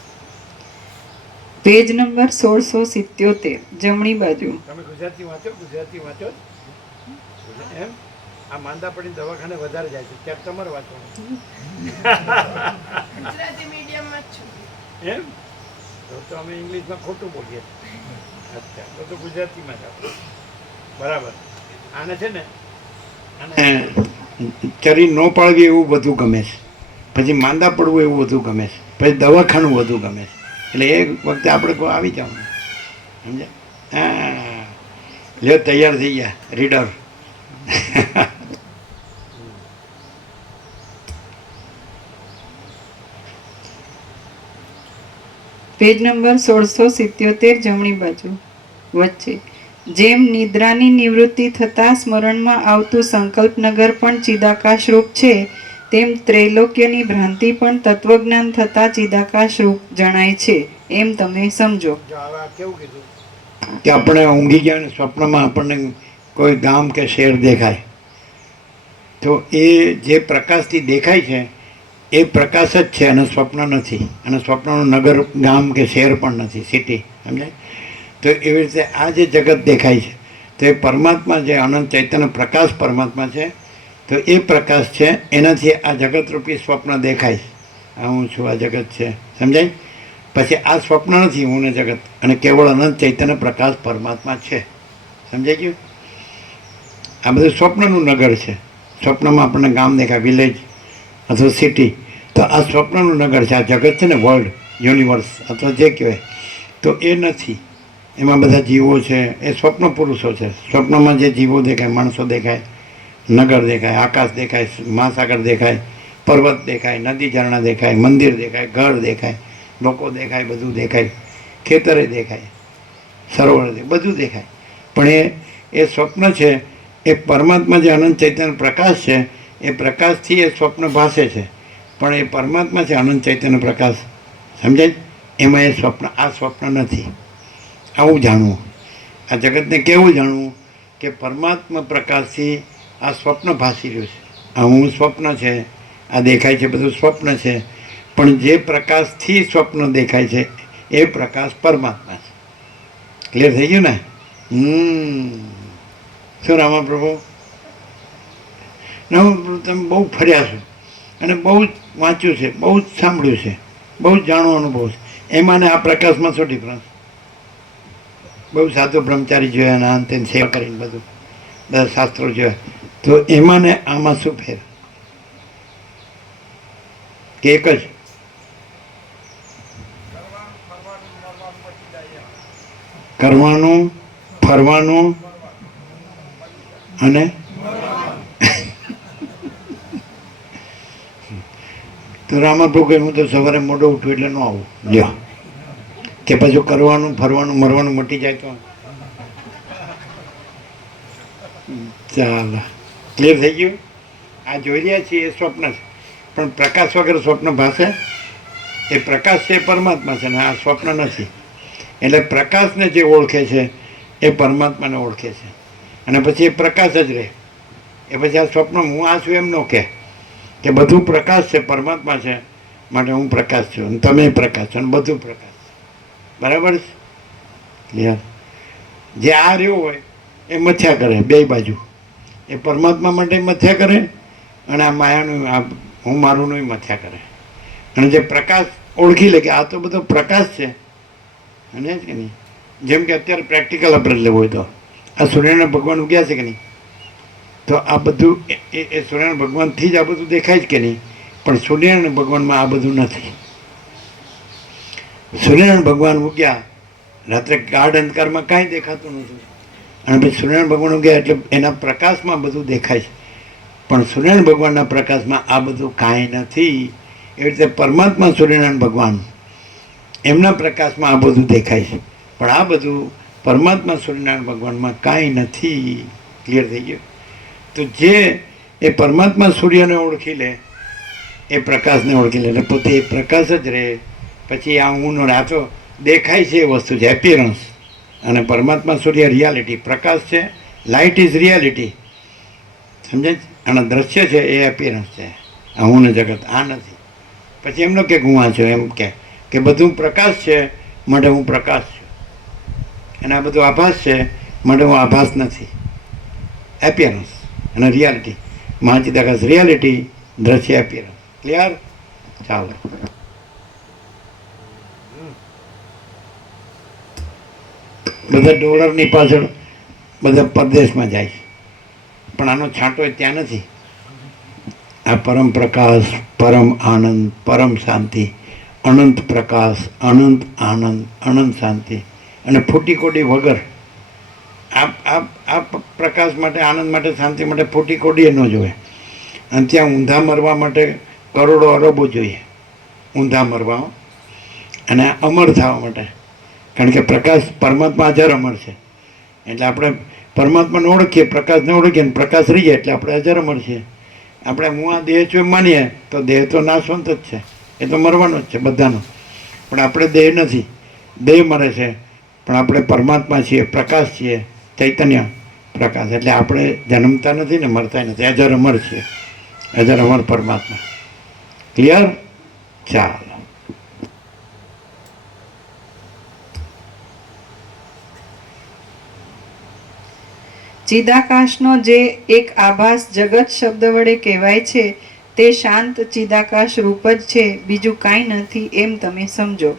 પેજ નંબર 1677, જમણી બાજુ. તમે ગુજરાતી વાંચો, ગુજરાતી વાંચો એમ. આ માંદા પડીને દવાખાને વધારે જાય છે ત્યારે તમારે વાંચવાનું. ગુજરાતી મીડિયમમાં જ છું એમ તો અમે ઇંગ્લિશમાં ખોટું બોલીએ. અચ્છા, તો ગુજરાતીમાં જ આપણે. બરાબર. આને છે ને ચરી ન પાળવી એવું બધું ગમે છે. પછી માંદા પડવું એવું વધુ ગમે છે, પછી દવાખાનું વધુ ગમે છે. એટલે એ વખતે આપણે કોઈ આવી જવાનું, સમજ્યા? હા, લ્યો તૈયાર થઈ ગયા રીડર. પેજ નંબર 1677 જમણી બાજુ વચ્ચે. જેમ નિદ્રાની નિવૃત્તિ થતાં સ્મરણમાં આવતું સંકલ્પનગર પણ ચિદાકાશ રૂપ છે, તેમ ત્રૈલોક્યની ભ્રાંતિ પણ તત્વજ્ઞાન થતાં ચિદાકાશ રૂપ જણાય છે, એમ તમે સમજો. જો હવે આ કેવું કીધું? કે આપણે ઊંઘી ગયા ને સ્વપ્નમાં આપણને કોઈ ગામ કે શહેર દેખાય, તો એ જે પ્રકાશથી દેખાય છે એ પ્રકાશ જ છે અને સ્વપ્ન નથી. અને સ્વપ્નનું નગર, ગામ કે શહેર પણ નથી, સિટી, સમજાય? તો એવી રીતે આ જે જગત દેખાય છે તો એ પરમાત્મા, જે અનંત ચૈતન્ય પ્રકાશ પરમાત્મા છે, તો એ પ્રકાશ છે, એનાથી આ જગતરૂપી સ્વપ્ન દેખાય છે. આ હું છું, આ જગત છે, સમજાય? પછી આ સ્વપ્ન નથી, હું ને જગત, અને કેવળ અનંત ચૈતન્ય પ્રકાશ પરમાત્મા છે. સમજાઈ ગયું? આ બધું સ્વપ્નનું નગર છે. સ્વપ્નમાં આપણને ગામ દેખાય, વિલેજ અથવા સિટી, તો આ સ્વપ્નનું નગર છે. આ જગત છે ને, વર્લ્ડ, યુનિવર્સ અથવા જે કહેવાય, તો એ નથી. એમાં બધા જીવો છે, એ સ્વપ્ન પુરુષો છે. સ્વપ્નમાં જે જીવો દેખાય, માણસો દેખાય, નગર દેખાય, આકાશ દેખાય, મહાસાગર દેખાય, પર્વત દેખાય, નદી ઝરણા દેખાય, મંદિર દેખાય, ઘર દેખાય, લોકો દેખાય, બધું દેખાય, ખેતરે દેખાય, સરોવર દેખાય, બધું દેખાય. પણ એ સ્વપ્ન છે. એ પરમાત્મા જે અનંત ચૈતન્ય પ્રકાશ છે, એ પ્રકાશથી એ સ્વપ્ન ભાસે છે. પણ એ પરમાત્મા છે, અનંત ચૈતન્ય પ્રકાશ, સમજાય? એમાં એ સ્વપ્ન, આ સ્વપ્ન નથી. આવું જાણવું. આ જગતને કેવું જાણવું? કે પરમાત્મા પ્રકાશથી આ સ્વપ્ન ભાસી રહ્યું છે. આ હું સ્વપ્ન છે, આ દેખાય છે, બધું સ્વપ્ન છે. પણ જે પ્રકાશથી સ્વપ્ન દેખાય છે એ પ્રકાશ પરમાત્મા છે. ક્લિયર થઈ ગયું ને? શું રામા પ્રભુ? તમે બહુ ફર્યા છો અને બહુ જ વાંચ્યું છે, બહુ જ સાંભળ્યું છે, બહુ જ જાણવો અનુભવ છે. એમાં ને આ પ્રકાશમાં શું ડિફરન્સ? બહુ સાધુ બ્રહ્મચારી જોયા અને અંતે સેવા કરીને બધું બધા શાસ્ત્રો જોયા, તો એમાં ને આમાં શું ફેર? કે એક જ? કરવાનું, ફરવાનું અને તો રામાપ્રભુ કહે, હું તો સવારે મોડો ઉઠું એટલે ન આવું. લ્યો, કે પાછું કરવાનું, ફરવાનું, મરવાનું મટી જાય તો ચાલો. ક્લિયર થઈ ગયું? આ જોઈ રહ્યા છીએ એ સ્વપ્ન છે, પણ પ્રકાશ વગર સ્વપ્ન ભાસે? એ પ્રકાશ છે, પરમાત્મા છે, ને આ સ્વપ્ન નથી. એટલે પ્રકાશને જે ઓળખે છે એ પરમાત્માને ઓળખે છે, અને પછી એ પ્રકાશ જ રહે. એ પછી આ સ્વપ્ન હું આ છું એમ ન કે બધું પ્રકાશ છે, પરમાત્મા છે, માટે હું પ્રકાશ છું અને તમે પ્રકાશ છો અને બધું પ્રકાશ છે. બરાબર છે? ક્લિયર? જે આ રહ્યો હોય એ મથ્યા કરે બે બાજુ. એ પરમાત્મા માટે મથ્યા કરે અને આ માયાનું, આ હું મારુંનું મથ્યા કરે. અને જે પ્રકાશ ઓળખી લે કે આ તો બધો પ્રકાશ છે, અને જ કે નહીં? જેમ કે અત્યારે પ્રેક્ટિકલ આપણે લેવું હોય તો આ સૂર્યનારાયણ ભગવાન ઉગ્યા છે કે નહીં? તો આ બધું એ સૂર્યનારાયણ ભગવાનથી જ આ બધું દેખાય જ કે નહીં? પણ સૂર્યનારાયણ ભગવાનમાં આ બધું નથી. સૂર્યનારાયણ ભગવાન ઉગ્યા, રાત્રે ગાઢ અંધકારમાં કાંઈ દેખાતું નથી, અને પછી સૂર્યનારાયણ ભગવાન ઉગ્યા એટલે એના પ્રકાશમાં બધું દેખાય છે. પણ સૂર્યનારાયણ ભગવાનના પ્રકાશમાં આ બધું કાંઈ નથી. એવી રીતે પરમાત્મા સૂર્યનારાયણ ભગવાન, એમના પ્રકાશમાં આ બધું દેખાય છે, પણ આ બધું પરમાત્મા સૂર્યનારાયણ ભગવાનમાં કાંઈ નથી. ક્લિયર થઈ ગયું? તો જે એ પરમાત્મા સૂર્યને ઓળખી લે, એ પ્રકાશને ઓળખી લે, એટલે પોતે એ પ્રકાશ જ રહે. પછી આ ઊંનો રાતો દેખાય છે એ વસ્તુ છે એપિયરન્સ, અને પરમાત્મા સૂર્ય રિયાલિટી, પ્રકાશ છે, લાઇટ ઇઝ રિયાલિટી, સમજાય? અને દ્રશ્ય છે એ એપિયરન્સ છે. આ હું ને જગત આ નથી. પછી એમનો કે હું આ છું, એમ કે બધું પ્રકાશ છે માટે હું પ્રકાશ છું, અને આ બધું આભાસ છે માટે હું આભાસ નથી. એપિયરન્સ અને રિયાલિટી, મહાચિદાકાશ રિયાલિટી, દ્રશ્ય એપિયરન્સ. ક્લિયર? ચાલો. બધા ડોલરની પાછળ બધા પરદેશમાં જાય છે, પણ આનો છાંટો ત્યાં નથી. આ પરમ પ્રકાશ, પરમ આનંદ, પરમ શાંતિ, અનંત પ્રકાશ, અનંત આનંદ, અનંત શાંતિ અને ફૂટી કોડી વગર આ પ્રકાશ માટે, આનંદ માટે, શાંતિ માટે ફૂટી કોડીએ ન જોઈએ. અને ત્યાં ઊંધા મરવા માટે કરોડો અરબો જોઈએ, ઊંધા મરવા અને અમર થવા માટે. કારણ કે પ્રકાશ, પરમાત્મા અજર અમર છે. એટલે આપણે પરમાત્માને ઓળખીએ, પ્રકાશને ઓળખીએ અને પ્રકાશ રહીએ એટલે આપણે અજર અમર છીએ. આપણે હું આ દેહ છું એમ માનીએ તો દેહ તો નાશવંત જ છે, એ તો મરવાનો જ છે બધાનો. પણ આપણે દેહ નથી, દેહ મરે છે, પણ આપણે પરમાત્મા છીએ, પ્રકાશ છીએ, ચૈતન્ય પ્રકાશ. એટલે આપણે જન્મતા નથી ને મરતા નથી, અજર અમર છીએ, અજર અમર પરમાત્મા. ક્લિયર? ચાલો. ચિદાકાશનો જે એક આભાસ જગત શબ્દ વડે કહેવાય છે તે શાંત ચિદાકાશ રૂપ જ છે, બીજું કાંઈ નથી એમ તમે સમજો.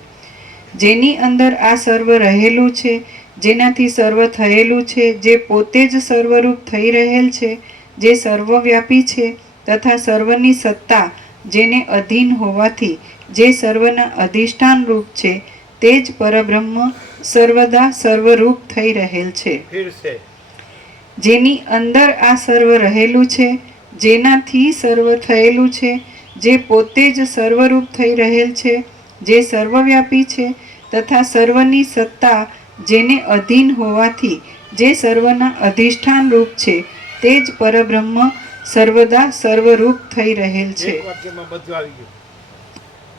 જેની અંદર આ સર્વ રહેલું છે, જેનાથી સર્વ થયેલું છે, જે પોતે જ સર્વરૂપ થઈ રહેલ છે, જે સર્વવ્યાપી છે તથા સર્વની સત્તા જેને અધીન હોવાથી જે સર્વના અધિષ્ઠાન રૂપ છે, તે જ પરબ્રહ્મ સર્વદા સર્વરૂપ થઈ રહેલ છે. જેની અંદર આ સર્વ રહેલું છે, જેનાથી સર્વ થયેલું છે, જે પોતે જ સર્વરૂપ થઈ રહેલ છે, જે સર્વવ્યાપી છે તથા સર્વની સત્તા જેને અધીન હોવાથી જે સર્વના અધિષ્ઠાન રૂપ છે, તે જ પરબ્રહ્મ સર્વદા સર્વરૂપ થઈ રહેલ છે.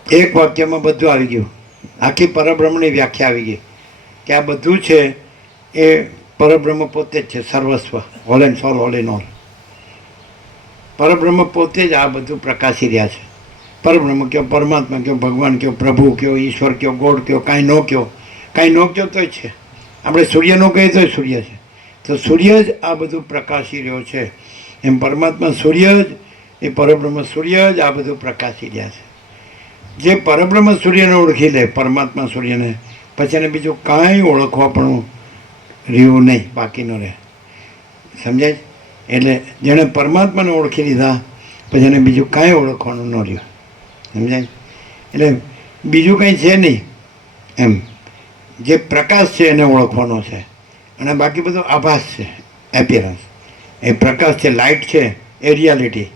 એક વાક્યમાં બધું આવી ગયું. આખી પરબ્રહ્મની વ્યાખ્યા આવી ગઈ કે આ બધું છે એ પરબ્રહ્મ પોતે જ છે, સર્વસ્વ, whole and soul, whole and all. પરબ્રહ્મ પોતે જ આ બધું પ્રકાશી રહ્યા છે. પરબ્રહ્મ કયો, પરમાત્મા કયો, ભગવાન કયો, પ્રભુ કયો, ઈશ્વર કયો, ગોડ કયો, કાંઈ ન કયો, કાંઈ ન કયો તોય છે. આપણે સૂર્ય ન કહીએ તોય સૂર્ય છે. તો સૂર્ય જ આ બધું પ્રકાશી રહ્યો છે. એમ પરમાત્મા સૂર્ય જ, એ પરબ્રહ્મ સૂર્ય જ આ બધું પ્રકાશી રહ્યા છે. જે પરબ્રહ્મ સૂર્યને ઓળખી લે, પરમાત્મા સૂર્યને, પછી એને બીજું કાંઈ ઓળખવા પણ રહ્યું નહીં, બાકી ન રહે. સમજાય? એટલે જેણે પરમાત્માને ઓળખી લીધા પછી એને બીજું કાંઈ ઓળખવાનું ન રહ્યું. સમજાય? એટલે બીજું કંઈ છે નહીં. એમ જે પ્રકાશ છે એને ઓળખવાનો છે અને બાકી બધું આભાસ છે, એપિયરન્સ. એ પ્રકાશ છે, લાઇટ છે, એ રિયાલિટી,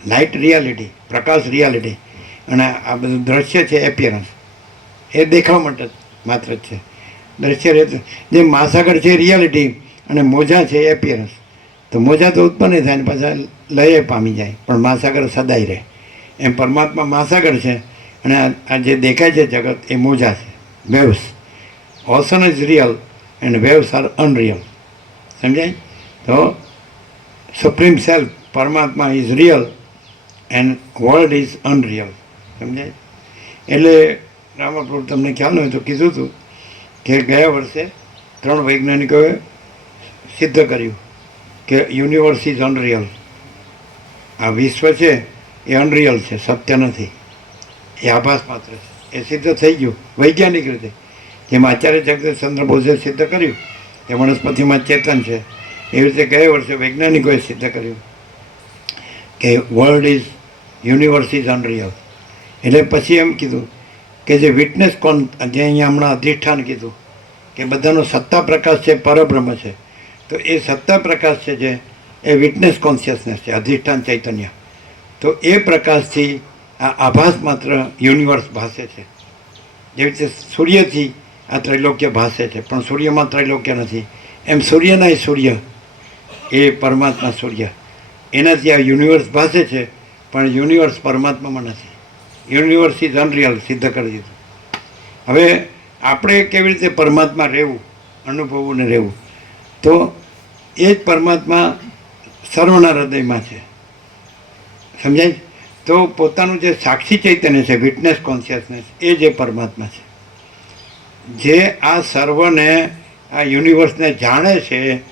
લાઇટ રિયાલિટી, પ્રકાશ રિયાલિટી. અને આ બધું દ્રશ્ય છે, એપિયરન્સ, એ દેખાવ માટે માત્ર જ છે. દ્રશ્ય રહેતું જે મહાસાગર છે રિયાલિટી અને મોજા છે એપિયરન્સ. તો મોજા તો ઉત્પન્ન થાય ને પાછા લય પામી જાય, પણ મહાસાગર સદાય રહે. એમ પરમાત્મા મહાસાગર છે અને આ જે દેખાય છે જગત એ મોજા છે, waves. Ocean is real and waves are unreal. સમજાય? તો સુપ્રીમ સેલ્ફ પરમાત્મા is real and world is unreal. સમજાય? એટલે રામાપ્રભુ તમને ખ્યાલ હોય તો કીધું હતું કે ગયા વર્ષે 3 વૈજ્ઞાનિકોએ સિદ્ધ કર્યું કે યુનિવર્સ ઇઝ અનરિયલ. આ વિશ્વ છે એ અનરિયલ છે, સત્ય નથી, એ આભાસ માત્ર છે. એ સિદ્ધ થઈ ગયું વૈજ્ઞાનિક રીતે. જેમ આચાર્ય જગદીશચંદ્ર બોઝે સિદ્ધ કર્યું કે વનસ્પતિમાં ચેતન છે, એવી રીતે ગયા વર્ષે વૈજ્ઞાનિકોએ સિદ્ધ કર્યું કે world is, universe is unreal. એટલે પછી એમ કીધું કે જે વિટનેસ કોણ, જે અહીંયા હમણાં અધિષ્ઠાન કીધું કે બધાનો સત્તા પ્રકાશ છે, પરબ્રહ્મ છે. તો એ સત્તા પ્રકાશ છે જે એ વિટનેસ કોન્શિયસનેસ છે, અધિષ્ઠાન ચૈતન્ય. તો એ પ્રકાશથી આ આભાસ માત્ર યુનિવર્સ ભાસે છે. જેવી રીતે સૂર્યથી આ ત્રૈલોક્ય ભાસે છે, પણ સૂર્યમાં ત્રૈલોક્ય નથી. એમ સૂર્યના સૂર્ય એ પરમાત્મા સૂર્ય, એનાથી આ યુનિવર્સ ભાસે છે, પણ યુનિવર્સ પરમાત્મામાં નથી. યુનિવર્સ ઇઝ અનરિયલ સિદ્ધ કરી દીધું. હવે આપણે કેવી રીતે પરમાત્મા રહેવું, અનુભવવું ને રહેવું? તો એ જ પરમાત્મા સર્વના હૃદયમાં છે. સમજાય? તો પોતાનું જે સાક્ષી ચૈતન્ય છે, વિટનેસ કોન્શિયસનેસ, એ જે પરમાત્મા છે, જે આ સર્વને, આ યુનિવર્સને જાણે છે,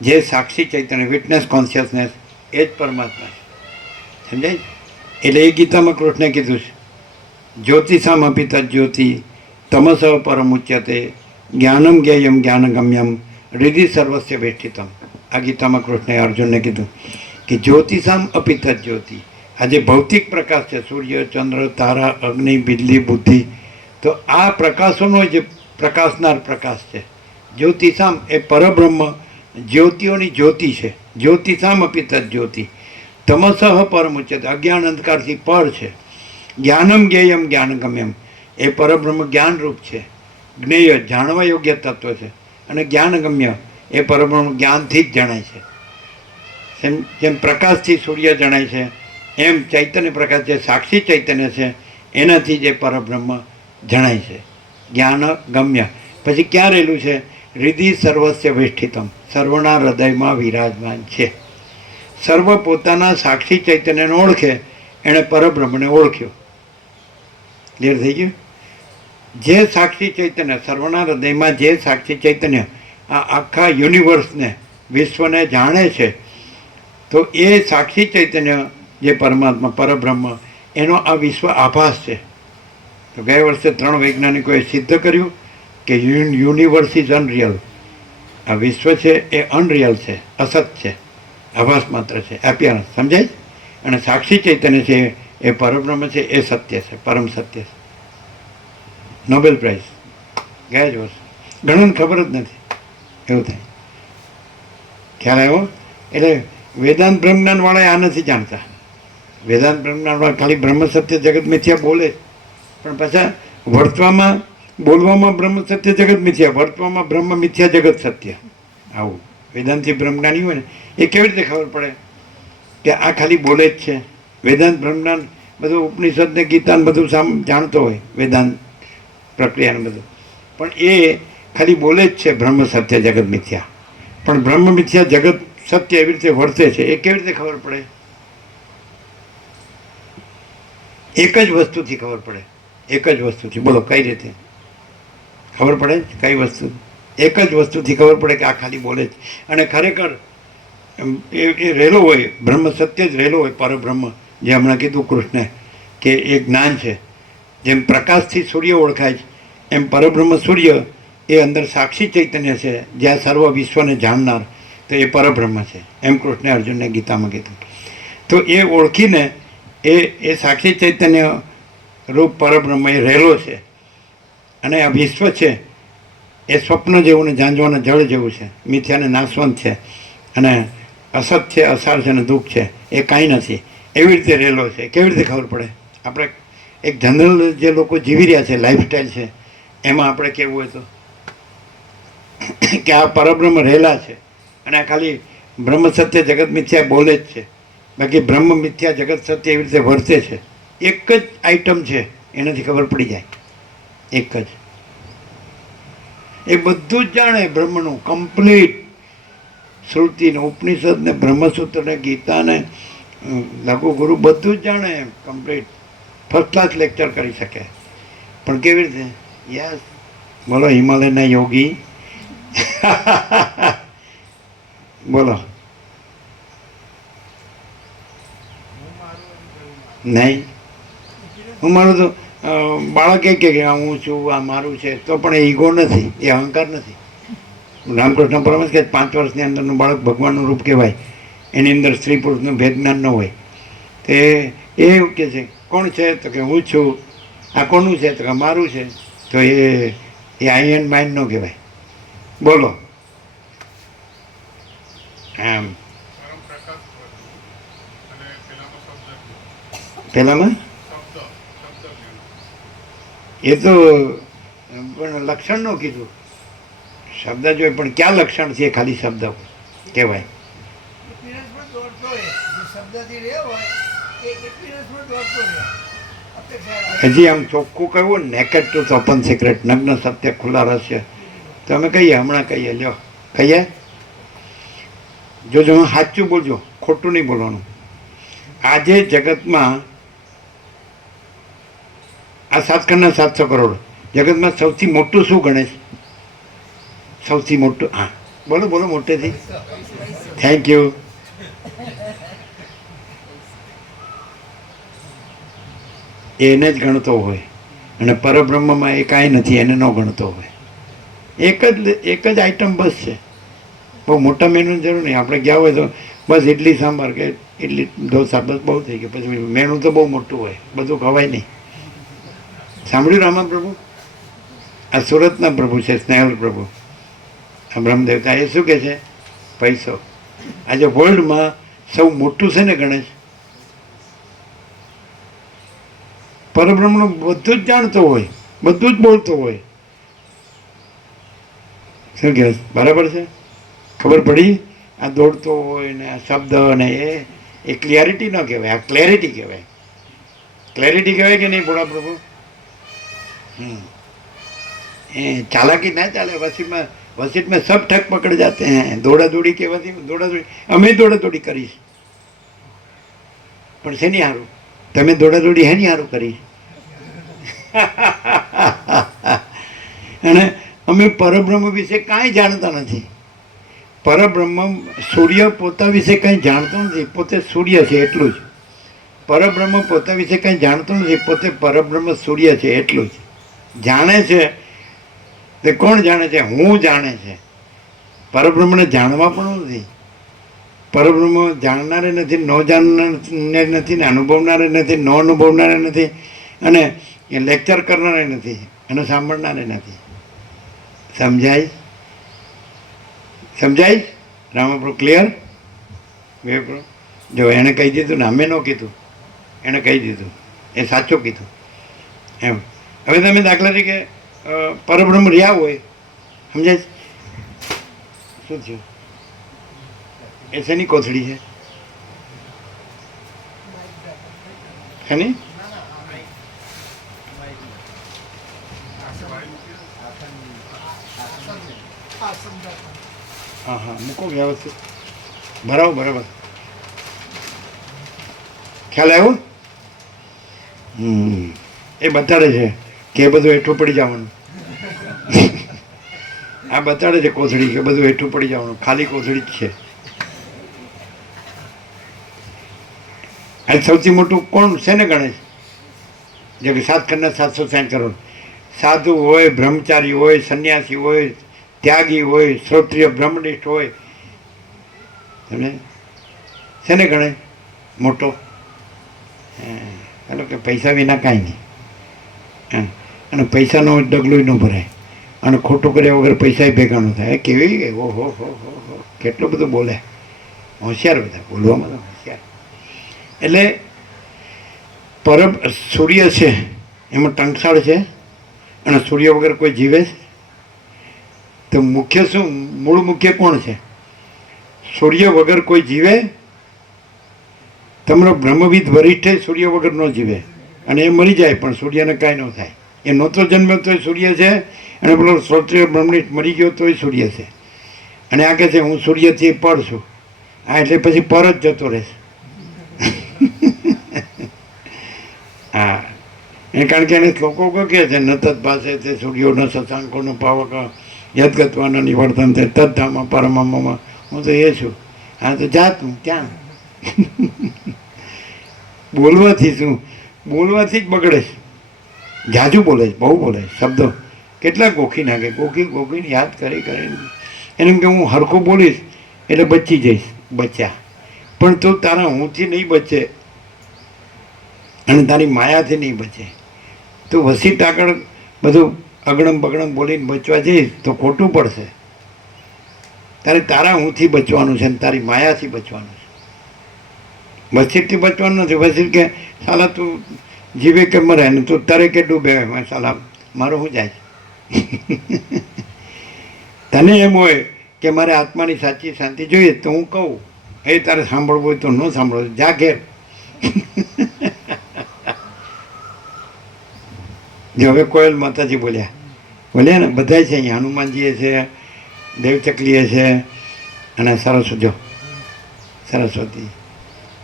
જે સાક્ષી ચૈતન્ય, વિટનેસ કોન્શિયસનેસ, એ જ પરમાત્મા છે. સમજાય? એટલે એ ગીતામાં કૃષ્ણે કીધું છે, જ્યોતિષામ અપી તજ્યોતિ તમસ પરમુચ્યતે જ્ઞાનમ જ્ઞેયમ જ્ઞાનગમ્યમ હૃદિ સર્વસ્ય વેષ્ટિતમ. આ ગીતામાં કૃષ્ણે અર્જુનને કીધું કે જ્યોતિષામ અપી તજ્યોતિ, આ જે ભૌતિક પ્રકાશ છે, સૂર્ય, ચંદ્ર, તારા, અગ્નિ, બિજલી, બુદ્ધિ, તો આ પ્રકાશોનો જે પ્રકાશનાર પ્રકાશ છે. જ્યોતિષામ એ પરબ્રહ્મ જ્યોતિઓની જ્યોતિ છે. જ્યોતિષામ અપી તદ જ્યોતિ તમસઃ પરમુચ્યતે. અજ્ઞાન અંધકારથી પર છે. જ્ઞાનમ જ્ઞેયમ જ્ઞાનગમ્યમ એ પરબ્રહ્મ જ્ઞાનરૂપ છે. જ્ઞેય જાણવા યોગ્ય તત્વ છે. અને જ્ઞાનગમ્ય એ પરબ્રહ્મ જ્ઞાનથી જ જણાય છે. જેમ પ્રકાશથી સૂર્ય જણાય છે એમ ચૈતન્ય પ્રકાશ જે સાક્ષી ચૈતન્ય છે એનાથી જ એ પરબ્રહ્મ જણાય છે. જ્ઞાન ગમ્ય. પછી ક્યાં રહેલું છે? હૃદય સર્વસ્ય વેષ્ઠિતમ, સર્વના હૃદયમાં વિરાજમાન છે. સર્વ પોતાના સાક્ષી ચૈતન્યને ઓળખે એણે પરબ્રહ્મને ઓળખ્યો. ક્લિયર થઈ ગયું? જે સાક્ષી ચૈતન્ય સર્વના હૃદયમાં, જે સાક્ષી ચૈતન્ય આ આખા યુનિવર્સને, વિશ્વને જાણે છે, તો એ સાક્ષી ચૈતન્ય જે પરમાત્મા પરબ્રહ્મ એનો આ વિશ્વ આભાસ છે. તો ગયા વર્ષે 3 વૈજ્ઞાનિકોએ સિદ્ધ કર્યું કે યુનિવર્સ ઇઝ અનરિયલ. આ વિશ્વ છે એ અનરિયલ છે, અસત છે, આભાસ માત્ર છે, એપિયરન્સ. સમજાય? અને સાક્ષી ચૈતન્ય છે એ પરબ્રહ્મ છે, એ સત્ય છે, પરમ સત્ય છે. નોબેલ પ્રાઇઝ ગયા જ વર્ષે. ઘણું ખબર જ નથી. એવું થાય. ખ્યાલ આવ્યો? એટલે વેદાંત બ્રહ્મજ્ઞાનવાળા આ નથી જાણતા. વેદાંત બ્રહ્મજ્ઞાનવાળા ખાલી બ્રહ્મ સત્ય જગત મિથ્યા બોલે, પણ પાછા વર્તવામાં, બોલવામાં બ્રહ્મ સત્ય જગત મિથ્યા, વર્તવામાં બ્રહ્મ મિથ્યા જગત સત્ય. આવું વેદાંતથી બ્રહ્મજ્ઞાની હોય ને એ કેવી રીતે ખબર પડે કે આ ખાલી બોલે જ છે? વેદાંત બ્રહ્મજ્ઞાન બધું ઉપનિષદ ને ગીતા ને બધું જાણતો હોય, વેદાંત પ્રક્રિયાને બધું, પણ એ ખાલી બોલે જ છે બ્રહ્મ સત્ય જગત મિથ્યા. પણ બ્રહ્મ મિથ્યા જગત સત્ય એવી રીતે વર્તે છે એ કેવી રીતે ખબર પડે? એક જ વસ્તુથી ખબર પડે. એક જ વસ્તુથી. બોલો કઈ રીતે ખબર પડે? કઈ વસ્તુ? એક જ વસ્તુથી ખબર પડે કે આ ખાલી બોલે જ. અને ખરેખર એ રહેલો હોય, બ્રહ્મ સત્ય જ રહેલો હોય, પરબ્રહ્મ. જે હમણાં કીધું કૃષ્ણે કે એ જ્ઞાન છે. જેમ પ્રકાશથી સૂર્ય ઓળખાય છે એમ પરબ્રહ્મ સૂર્ય એ અંદર સાક્ષી ચૈતન્ય છે, જ્યાં સર્વ વિશ્વને જાણનાર, તો એ પરબ્રહ્મ છે. એમ કૃષ્ણે અર્જુનને ગીતામાં કીધું. તો એ ઓળખીને એ સાક્ષી ચૈતન્ય રૂપ પરબ્રહ્મ એ રહેલો છે. અને આ વિશ્વ છે એ સ્વપ્ન જેવું ને ઝાંઝવાના જળ જેવું છે, મિથ્યાને નાશવંત છે, અને અસત છે, અસાર છે અને દુઃખ છે, એ કાંઈ નથી. એવી રીતે રહેલો છે. કેવી રીતે ખબર પડે? આપણે એક જનરલ જે લોકો જીવી રહ્યા છે, લાઈફસ્ટાઈલ છે, એમાં આપણે કહેવું હોય તો કે આ પરબ્રહ્મ રહેલા છે અને આ ખાલી બ્રહ્મ સત્ય જગત મિથ્યા બોલે જ છે, બાકી બ્રહ્મ મિથ્યા જગત સત્ય એવી રીતે વર્તે છે. એક જ આઈટમ છે, એનાથી ખબર પડી જાય. એક જ. એ બધું જ જાણે બ્રહ્મનું કમ્પ્લીટ. શ્રુતિ ને ઉપનિષદ ને બ્રહ્મસૂત્ર ને ગીતા ને લઘુ ગુરુ બધું જ જાણે કમ્પ્લીટ. ફર્સ્ટ ક્લાસ લેક્ચર કરી શકે. પણ કેવી રીતે? યસ, બોલો હિમાલયના યોગી. બોલો. નહીં, હું મારું તો બાળક કે હું છું, આ મારું છે, તો પણ એ ઈગો નથી, એ અહંકાર નથી. રામકૃષ્ણ પરમહંસ કે 5 વર્ષની અંદરનું બાળક ભગવાનનું રૂપ કહેવાય. એની અંદર સ્ત્રી પુરુષનું ભેદ જ્ઞાન ન હોય. તે એ એવું કહે છે કોણ છે? તો કે હું છું. આ કોનું છે? તો કે મારું છે. તો એ આઈ એન્ડ માઇન્ડ ન કહેવાય. બોલો. એમ પેલામાં એ તો પણ લક્ષણ નું કીધું. શબ્દ જોઈએ પણ ક્યાં લક્ષણ છે? ખાલી શબ્દ કહેવાય. હજી આમ ચોખ્ખું કહ્યું ને, નેકેડ ટ્રુથ ઓપન સિક્રેટ, નગ્ન સત્ય ખુલ્લા રહસ્ય, તો અમે કહીએ, હમણાં કહીએ. લ્યો કહીએ. જોજો, સાચું બોલજો, ખોટું નહીં બોલવાનું. આજે જગતમાં આ 7 કરોડ 700 કરોડ જગતમાં સૌથી મોટું શું ગણે છે? સૌથી મોટું? હા બોલો બોલો મોટેથી. Thank you. એને જ ગણતો હોય અને પરબ્રહ્મમાં એ કાંઈ નથી, એને ન ગણતો હોય. એક જ આઈટમ બસ છે. બહુ મોટા મેનુની જરૂર નહીં. આપણે ગયા હોય તો બસ ઇડલી સાંભાર કે ઇડલી ઢોસા બસ બહુ થઈ ગયું. પછી મેનુ તો બહુ મોટું હોય, બધું ખવાય નહીં. સાંભળ્યું રામા પ્રભુ? આ સુરતના પ્રભુ છે, સ્નેહલ પ્રભુ, આ બ્રહ્મદેવતા. એ શું કહે છે? પૈસો. આજે વર્લ્ડમાં સૌ મોટું છે ને ગણેશ, પરબ્રહ્મનું બધું જ જાણતો હોય, બધું જ બોલતો હોય. શું કહે? બરાબર છે? ખબર પડી? આ દોડતો હોય ને આ શબ્દ ને એ ક્લિયરિટી ન કહેવાય, આ ક્લેરિટી કહેવાય. ક્લેરિટી કહેવાય કે નહીં ભોળા પ્રભુ? એ ચાલાકી ના ચાલે. वसीट में सब ठग पकड़ जाते हैं. दौड़ा दौड़ी के वसी दौड़ा दौड़ी अमे दौड़ा दौड़ी करीश पण શેની હારું? તમે દોડા દોડી હે ની હારું કરી? અને અમે પરબ્રહ્મ વિશે કાંઈ જાણતા નથી. પરબ્રહ્મ સૂર્ય પોતા વિશે કંઈ જાણતો નથી, પોતે સૂર્ય છે એટલું જ. પરબ્રહ્મ પોતા વિશે કંઈ જાણતો નથી, પોતે પરબ્રહ્મ સૂર્ય છે એટલું જ જાણે છે. તે કોણ જાણે છે? હું જાણે છે. પરબ્રહ્મને જાણવા પણ નથી. પરબ્રહ્મ જાણનારે નથી, ન જાણનારે નથી, ને અનુભવનારે નથી, ન અનુભવનારે નથી, અને એ લેક્ચર કરનારે નથી, અને સાંભળનારે નથી. સમજાય? સમજાય? રામાપ્રભુ ક્લિયર? જો એણે કહી દીધું ને, અમે ન કીધું, એણે કહી દીધું, એ સાચું કીધું એમ. હવે તમે દાખલા તરીકે પરબ્રહ્મ રહ્યા હોય, સમજાય? શું થયું? એ શેની કોથળી છે? શેની? હા હા, મૂકો વ્યવસ્થિત, બરાબર બરાબર. ખ્યાલ આવ્યો? એ બતાડે છે કે એ બધું હેઠું પડી જવાનું. આ બતાડે છે કોથળી કે બધું હેઠું પડી જવાનું, ખાલી કોથળી જ છે. આ સૌથી મોટું કોણ છે ને ગણેશ? જે કે 7 ખંડના 760 કરોડ. સાધુ હોય, બ્રહ્મચારી હોય, સંન્યાસી હોય, ત્યાગી હોય, શ્રોત્રિય બ્રહ્મનિષ્ઠ હોય, સમજે છે ને ગણેશ મોટો? ચાલો કે પૈસા વિના કાંઈ નહીં. અને પૈસાનો ડગલું ન ભરાય, અને ખોટું કર્યા વગર પૈસા ભેગા ન થાય. કેવી ઓહો હો હો, કેટલું બધું બોલે. હોશિયાર બધા, બોલવામાં તો હોશિયાર. એટલે સૂર્ય છે એમાં ટંકશાળ છે, અને સૂર્ય વગર કોઈ જીવે છે? તો મુખ્ય શું? મૂળ મુખ્ય કોણ છે? સૂર્ય વગર કોઈ જીવે? તમારો બ્રહ્મવિદ વરિષ્ઠ સૂર્ય વગર ન જીવે, અને એ મરી જાય પણ સૂર્યને કાંઈ ન થાય. એ નહોતો જન્મ્યો તોય સૂર્ય છે, અને પેલો શ્રોત્રિય બ્રહ્મનિષ્ઠ મરી ગયો તોય સૂર્ય છે. અને આ કહે છે હું સૂર્યથી પર છું. હા, એટલે પછી પર જ જતો રહેશે. હા, એ કારણ કે એને શ્લોકો કહે છે ન તદ ભાષે તે સૂર્યો ન શશાંકો ન પાવક યદગત્વા ન નિવર્તન તે તદ્ધામાં પરમામાં. હું તો એ છું. હા, તો જા તું ક્યાં? બોલવાથી શું? બોલવાથી જ બગડે છે. જાજુ બોલે છે, બહુ બોલે છે શબ્દો. કેટલા ગોખી નાખે, ગોખીને યાદ કરી કરીને એને કે હું હરખું બોલીશ એટલે બચી જઈશ. બચ્યા પણ તું તારા હુંથી નહીં બચે, અને તારી માયાથી નહીં બચે. તું વસીટ આગળ બધું અગણમ બગણમ બોલીને બચવા જઈશ તો ખોટું પડશે. તારા હુંથી બચવાનું છે, ને તારી માયાથી બચવાનું છે. વસીટથી બચવાનું નથી. વસીટ કે સાલા તું જીવે કે મરે, ને તું તરે કે ડૂબે, સાલા મારું શું જાય? તને એમ હોય કે મારે આત્માની સાચી શાંતિ જોઈએ તો હું કહું, એ તારે સાંભળવું હોય તો ન સાંભળો, જા ઘેર. જો હવે કોયલ માતાજી બોલ્યા ને, બધા છે અહીંયા. હનુમાનજીએ છે, દેવચકલીએ છે, અને સરસ્વતી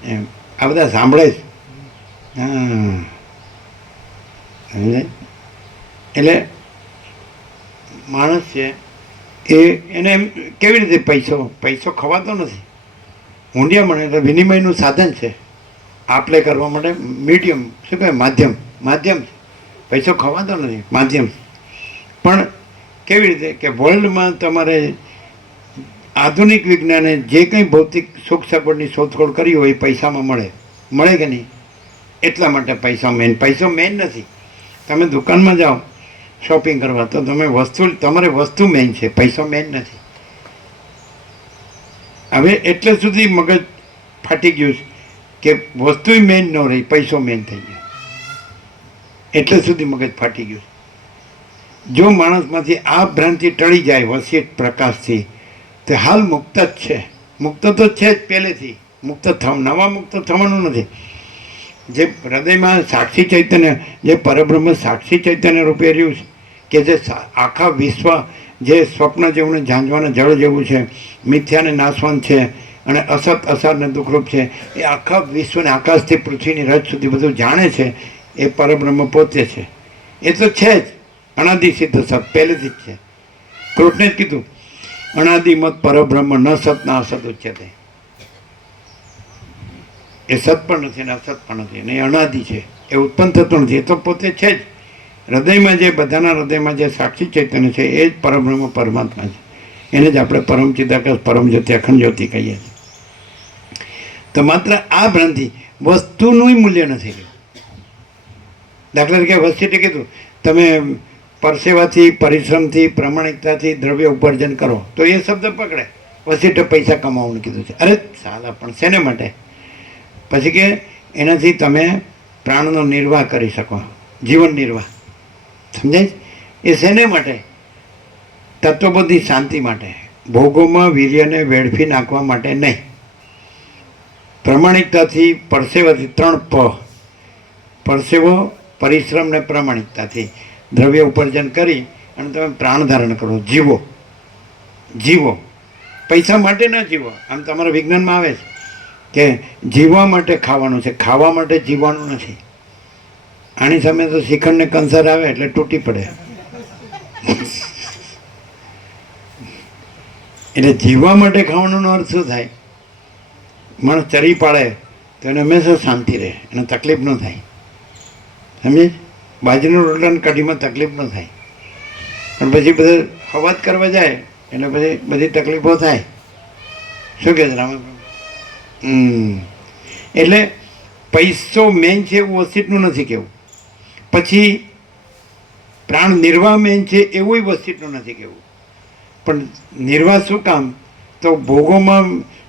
એમ આ બધા સાંભળે છે. હા, સમજાય? એટલે માણસ છે એને એમ કેવી રીતે પૈસો ખવાતો નથી. ઊંડિયા મળે એટલે વિનિમયનું સાધન છે. આપલે કરવા માટે મીડિયમ, શું કહેવાય, માધ્યમ. પૈસો ખવાતો નથી, માધ્યમ. પણ કેવી રીતે કે વર્લ્ડમાં તમારે આધુનિક વિજ્ઞાને જે કંઈ ભૌતિક સુખ સગવડની શોધખોળ કરી હોય એ પૈસામાં મળે કે નહીં? એટલા માટે પૈસો મેન નથી. તમે દુકાનમાં જાઓ શોપિંગ કરવા તો તમારે વસ્તુ મેન છે, પૈસો મેન નથી. હવે એટલે સુધી મગજ ફાટી ગયું કે વસ્તુ મેન ન રહી, પૈસો મેન થઈ ગયો. એટલે સુધી મગજ ફાટી ગયું. જો માણસમાંથી આ ભ્રાંતિ ટળી જાય વસીત પ્રકાશથી, તે હાલ મુક્ત જ છે. મુક્ત તો છે જ પહેલેથી. નવા મુક્ત થવાનું નથી. જે હૃદયમાં સાક્ષી ચૈતન્ય, જે પરબ્રહ્મ સાક્ષી ચૈતન્ય રૂપે રહ્યું છે, કે જે આખા વિશ્વ જે સ્વપ્ન જેવું ને ઝાંઝવાના જળ જેવું છે, મિથ્યાને નાશવાન છે અને અસત અસારને દુઃખરૂપ છે, એ આખા વિશ્વને આકાશથી પૃથ્વીની રચ સુધી બધું જાણે છે, એ પરબ્રહ્મ પોતે છે. એ તો છે જ, અનાદિ સિદ્ધ સત પહેલેથી જ છે. કૃષ્ણે જ કીધું, અનાદિમત પરબ્રહ્મ ન સત ના અસત ઉચ્યતે. એ સત પણ નથી ને અસત પણ નથી, ને અનાદિ છે, એ ઉત્પન્ન થતું નથી, એ તો પોતે છે જ. હૃદયમાં જે બધાના હૃદયમાં જે સાક્ષી ચૈતન્ય છે એ જ પરબ્રહ્મ પરમાત્મા છે. એને જ આપણે પરમ ચિદાકાશ, પરમ જ્યોતિ, અખંડ જ્યોતિ કહીએ છીએ. તો માત્ર આ ભ્રાંતિ વસ્તુનું મૂલ્ય નથી રહ્યું. દાખલા તરીકે વસ્તીએ કીધું તમે પરસેવાથી, પરિશ્રમથી, પ્રામાણિકતાથી દ્રવ્ય ઉપાર્જન કરો, તો એ શબ્દ પકડે. વસીટે પૈસા કમાવાનું કીધું છે. અરે સાલા, પણ શેને માટે? પછી કે એનાથી તમે પ્રાણનો નિર્વાહ કરી શકો, જીવન નિર્વાહ. સમજાય? એ શેને માટે? તત્વબોધની શાંતિ માટે, ભોગોમાં વીર્યને વેડફી નાખવા માટે નહીં. પ્રામાણિકતાથી, પરસેવાથી, 3 પ, પરસેવો, પરિશ્રમ ને પ્રામાણિકતાથી દ્રવ્ય ઉપાર્જન કરી અને તમે પ્રાણ ધારણ કરો, જીવો. પૈસા માટે ન જીવો. આમ તમારા વિજ્ઞાનમાં આવે છે કે જીવવા માટે ખાવાનું છે, ખાવા માટે જીવવાનું નથી. આની સામે તો શ્રીખંડને કંસર આવે એટલે તૂટી પડે. એટલે જીવવા માટે ખાવાનો અર્થ શું થાય? માણસ ચરી પાડે તો એને હંમેશા શાંતિ રહે, એને તકલીફ ન થાય. સમજે? બાજરીના રોટલાની કઢીમાં તકલીફ ન થાય, પણ પછી બધા હવાત કરવા જાય એટલે પછી બધી તકલીફો થાય. શું કહે છે રામા? એટલે પૈસો મેન છે એવું વસ્તીનું નથી કહેવું. પછી પ્રાણ નિર્વાહ મેન છે એવું વસ્તીનું નથી કહેવું. પણ નિર્વાહ શું કામ? તો ભોગોમાં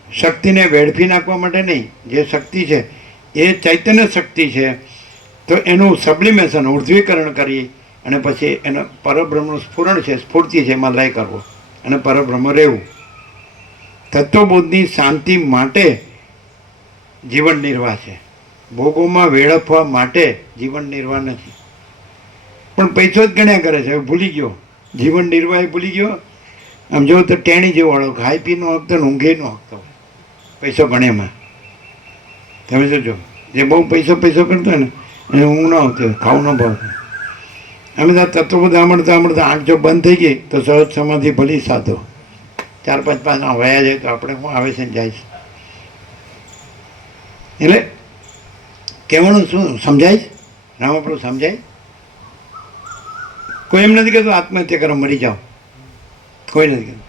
શક્તિને વેડફી નાખવા માટે નહીં. જે શક્તિ છે એ ચૈતન્ય શક્તિ છે, તો એનું સબ્લિમેશન, ઉર્ધ્વીકરણ કરી અને પછી એનો પરબ્રહ્મનું સ્ફુરણ છે, સ્ફૂર્તિ છે, એમાં લય કરવો અને પરબ્રહ્મ રહેવું. તત્વબોધની શાંતિ માટે જીવન નિર્વાહ છે, ભોગોમાં વેડફવા માટે જીવન નિર્વાહ નથી. પણ પૈસો જ ગણ્યા કરે છે. હવે ભૂલી ગયો, જીવન નિર્વાહ ભૂલી ગયો. આમ જો તો ટેણી જેવો વાળો, ખાઈ પી નો હકતો ને ઊંઘે નો હકતો હોય પૈસો ગણેમાં. તમે જોજો, જે બહુ પૈસો કરતો હોય ને એને ઊંઘ ન આવતી હોય, ખાવું ન ભાવતું. અમે તો તત્વ બધા આમળતા આંખ જો બંધ થઈ ગઈ તો સહજ સમાધિ ભલી સાધો. 4-5 વયા જાય તો આપણે શું આવે છે ને જાય છે. એટલે કહેવાનું શું સમજાય? રામાપ્રભુ સમજાય? કોઈ એમ નથી કહેતું આત્મહત્યા કરો, મરી જાઓ. કોઈ નથી કહેતું.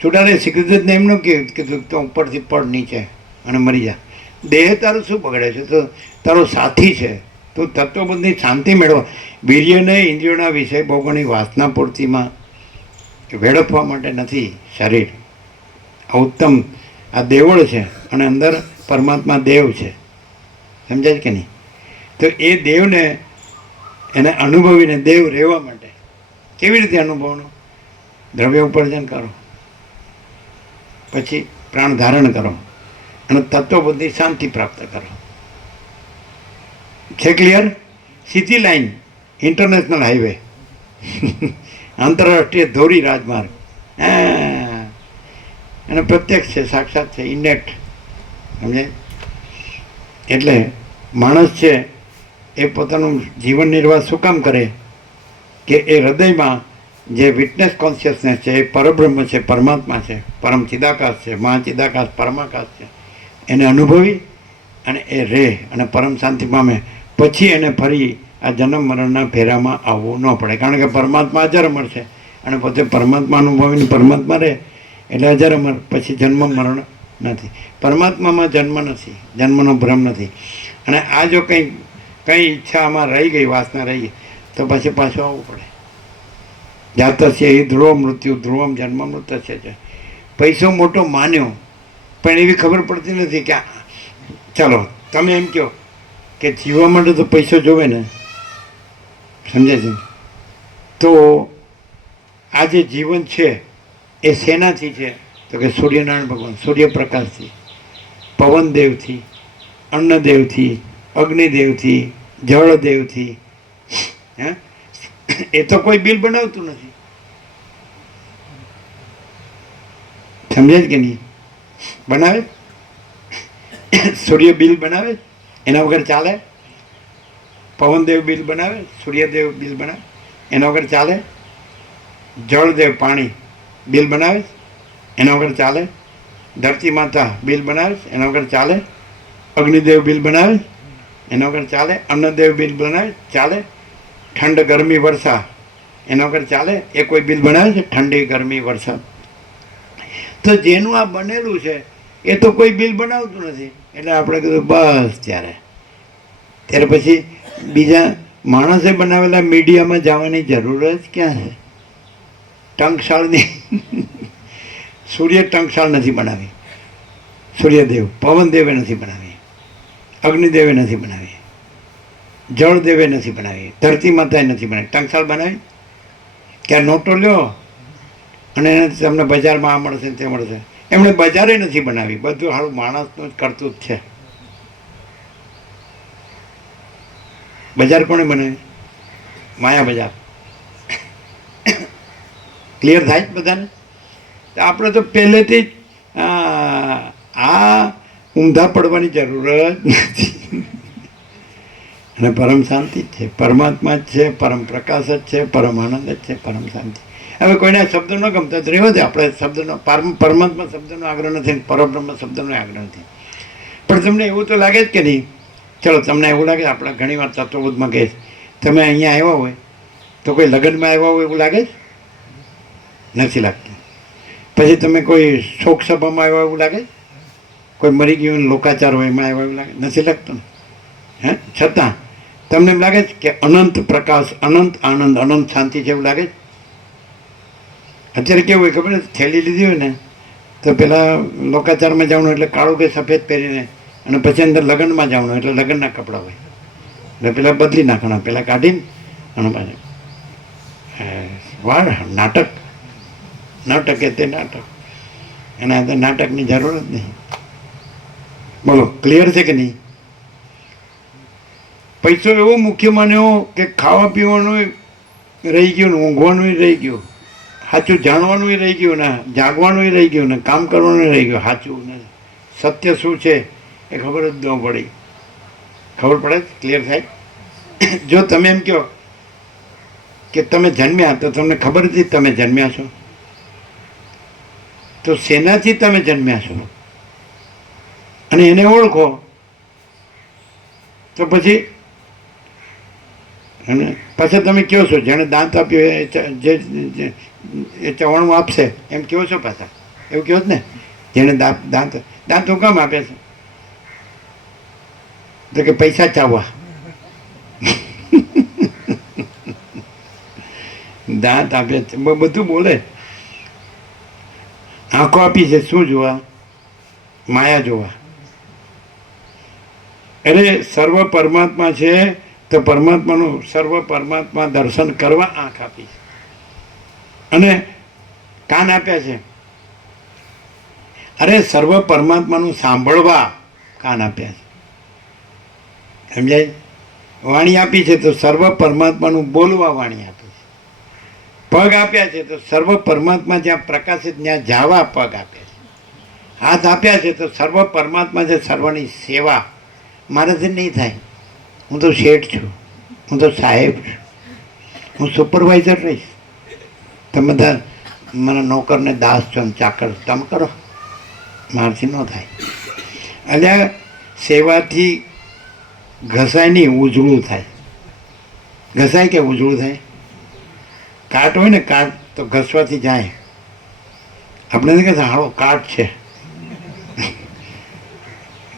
છૂટાને શ્રીકૃષ્ણને એમ ન કીધું તો ઉપરથી પડ નીચે અને મરી જા. દેહ તારું શું બગડે છે? તો તારો સાથી છે. તો તત્વબુદ્ધની શાંતિ મેળવવા, વીર્યને ઇન્દ્રિયોના વિષય ભોગોની વાસના પૂર્તિમાં વેડફવા માટે નથી શરીર. આ ઉત્તમ, આ દેવળ છે અને અંદર પરમાત્મા દેવ છે. સમજાય કે નહીં? તો એ દેવને એને અનુભવીને દેવ રહેવા માટે કેવી રીતે અનુભવનું? દ્રવ્ય ઉપાર્જન કરો, પછી પ્રાણ ધારણ કરો અને તત્વબુદ્ધિ શાંતિ પ્રાપ્ત કરો. છે ક્લિયર? સીધી લાઈન, ઇન્ટરનેશનલ હાઈવે, આંતરરાષ્ટ્રીય ધોરી રાજમાર્ગ. અને પ્રત્યક્ષ છે, સાક્ષાત છે, ઇનેક્ટ. સમજે? એટલે માણસ છે એ પોતાનું જીવન નિર્વાહ શું કામ કરે? કે એ હૃદયમાં જે વિટનેસ કોન્શિયસનેસ છે, એ પરબ્રહ્મ છે, પરમાત્મા છે, પરમ ચિદાકાશ છે, મહાચિદાકાશ, પરમાકાશ છે, એને અનુભવી અને એ રહે અને પરમ શાંતિ પામે. પછી એને ફરી આ જન્મ મરણના ફેરામાં આવવું ન પડે, કારણ કે પરમાત્મા અજર મળશે અને પોતે પરમાત્મા અનુભવીને પરમાત્મા રહે એટલે અજર અમર, પછી જન્મ મરણ નથી. પરમાત્મામાં જન્મ નથી, જન્મનો ભ્રમ નથી. અને આ જો કંઈ ઈચ્છા આમાં રહી ગઈ, વાસના રહી ગઈ, તો પછી પાછું આવવું પડે. જાતસ્ય હિ ધ્રુવ મૃત્યુ ધ્રુવમ જન્મ મૃત્યુ છે. પૈસો મોટો માન્યો, પણ એવી ખબર પડતી નથી કે ચાલો તમે એમ કહો કે જીવવા માટે તો પૈસો જોવે ને, સમજે છે? તો આ જે જીવન છે એ શેનાથી છે? તો કે સૂર્યનારાયણ ભગવાન, સૂર્યપ્રકાશથી, પવનદેવથી, અન્નદેવથી, અગ્નિદેવથી, જળદેવથી. હે, એ તો કોઈ બિલ બનાવતું નથી, સમજે જ કે નહીં? બનાવે સૂર્ય બિલ બનાવે, એના વગર ચાલે. પવનદેવ બિલ બનાવે, સૂર્યદેવ બિલ બનાવે, એના વગર ચાલે. જળદેવ પાણી બિલ બનાવે, એના વગર ચાલે. ધરતી માતા બિલ બનાવે, એના વગર ચાલે. અગ્નિદેવ બિલ બનાવે, એના વગર ચાલે. અન્નદેવ બિલ બનાવે, ચાલે. ઠંડ ગરમી વર્ષા એના વગર ચાલે. એ કોઈ બિલ બનાવે છે? ઠંડી ગરમી વર્ષા. તો જેનું આ બનેલું છે એ તો કોઈ બિલ બનાવતું નથી. એટલે આપણે કીધું બસ ત્યારે પછી બીજા માણસે બનાવેલા મીડિયામાં જવાની જરૂર જ ક્યાં છે? ટંકશાળની સૂર્ય ટંકશાળ નથી બનાવી, સૂર્યદેવ પવનદેવે નથી બનાવી, અગ્નિદેવે નથી બનાવી, જળદેવે નથી બનાવી, ધરતી માતાએ નથી બનાવી. ટંકશાળ બનાવી ક્યાં? નોટો લ્યો અને તમને બજારમાં આ મળશે તે મળશે. એમણે બજારે નથી બનાવી, બધું હારું માણસનું જ કરતું જ છે. બજાર કોણે બનાવી? માયા બજાર. ક્લિયર થાય જ બધાને? તો આપણે તો પહેલેથી જ આ ઊંધા પડવાની જરૂર જ નથી. અને પરમ શાંતિ જ છે, પરમાત્મા જ છે, પરમ પ્રકાશ જ છે, પરમ આનંદ જ છે, પરમ શાંતિ. હવે કોઈને શબ્દ ન ગમતા તો રહેવા દે. આપણે શબ્દનો પરમાત્મા શબ્દનો આગ્રહ નથી, પરબ્રહ્મ શબ્દનો આગ્રહ નથી. પણ તમને એવું તો લાગે જ કે નહીં? ચલો તમને એવું લાગે, આપણે ઘણી વાર તત્વબોધમાં કહીએ તમે અહીંયા આવ્યા હોય તો કોઈ લગ્નમાં આવ્યા હોય એવું લાગે જ નથી લાગતું. પછી તમે કોઈ શોક સભામાં આવ્યા એવું લાગે, કોઈ મરી ગયું લોકાચાર હોય એમાં આવ્યા એવું લાગે, નથી લાગતું? હે, છતાં તમને એમ લાગે કે અનંત પ્રકાશ, અનંત આનંદ, અનંત શાંતિ છે એવું લાગે. અત્યારે કેવું હોય ખબર? થેલી લીધી હોય ને તો પેલા લોકાચારમાં જવાનું એટલે કાળું કે સફેદ પહેરીને, અને પછી અંદર લગ્નમાં જવાનું એટલે લગ્નના કપડાં હોય એટલે પેલા બદલી નાખવાના, પેલા કાઢીને અને પાછું વાળ નાટક એ તે નાટક. એના અંદર નાટકની જરૂર જ નહીં. બોલો ક્લિયર છે કે નહીં? પૈસો એવો મુખ્ય માન્યો કે ખાવા પીવાનું રહી ગયું ને ઊંઘવાનું રહી ગયું, સાચું જાણવાનું રહી ગયું ને જાગવાનું રહી ગયું ને કામ કરવાનું રહી ગયું. સાચું ને સત્ય શું છે એ ખબર જ ન પડી. ખબર પડે? ક્લિયર થાય? જો તમે એમ કહો કે તમે જન્મ્યા તો તમને ખબર હતી તમે જન્મ્યા છો, તો શેનાથી તમે જન્મ્યા છો અને એને ઓળખો તો પછી અને પાછા તમે કહો છો જેણે દાંત આપ્યો એ ચવાણું આપશે એમ કહો છો પાછા, એવું કહો જ ને? જેણે દાંત હું કામ આપે છે? તો કે પૈસા ચાવવા. દાંત આપે છે બધું બોલે. આંખો આપી છે શું જોવા? માયા જોવા. એટલે સર્વ પરમાત્મા છે તો પરમાત્માનું સર્વ પરમાત્મા દર્શન કરવા આંખ આપી છે અને કાન આપ્યા છે. અરે સર્વ પરમાત્માનું સાંભળવા કાન આપ્યા છે, સમજાય? વાણી આપી છે તો સર્વ પરમાત્માનું બોલવા વાણી આપી છે. પગ આપ્યા છે તો સર્વ પરમાત્મા જ્યાં પ્રકાશિત ત્યાં જાવા પગ આપ્યા છે. હાથ આપ્યા છે તો સર્વ પરમાત્મા છે સર્વની સેવા. મારાથી નહીં થાય, હું તો શેઠ છું, હું તો સાહેબ છું, હું સુપરવાઇઝર રહીશ. તમે બધા મારા નોકરને દાસ છો ને ચાકર તમે કરો, મારાથી ન થાય. એટલે સેવાથી ઘસાય નહીં, ઉજળું થાય. ઘસાય કે ઉજળું થાય? કાટ હોય ને કાટ તો ઘસવાથી જાય. આપણે નથી કહેતા હાળો કાટ છે,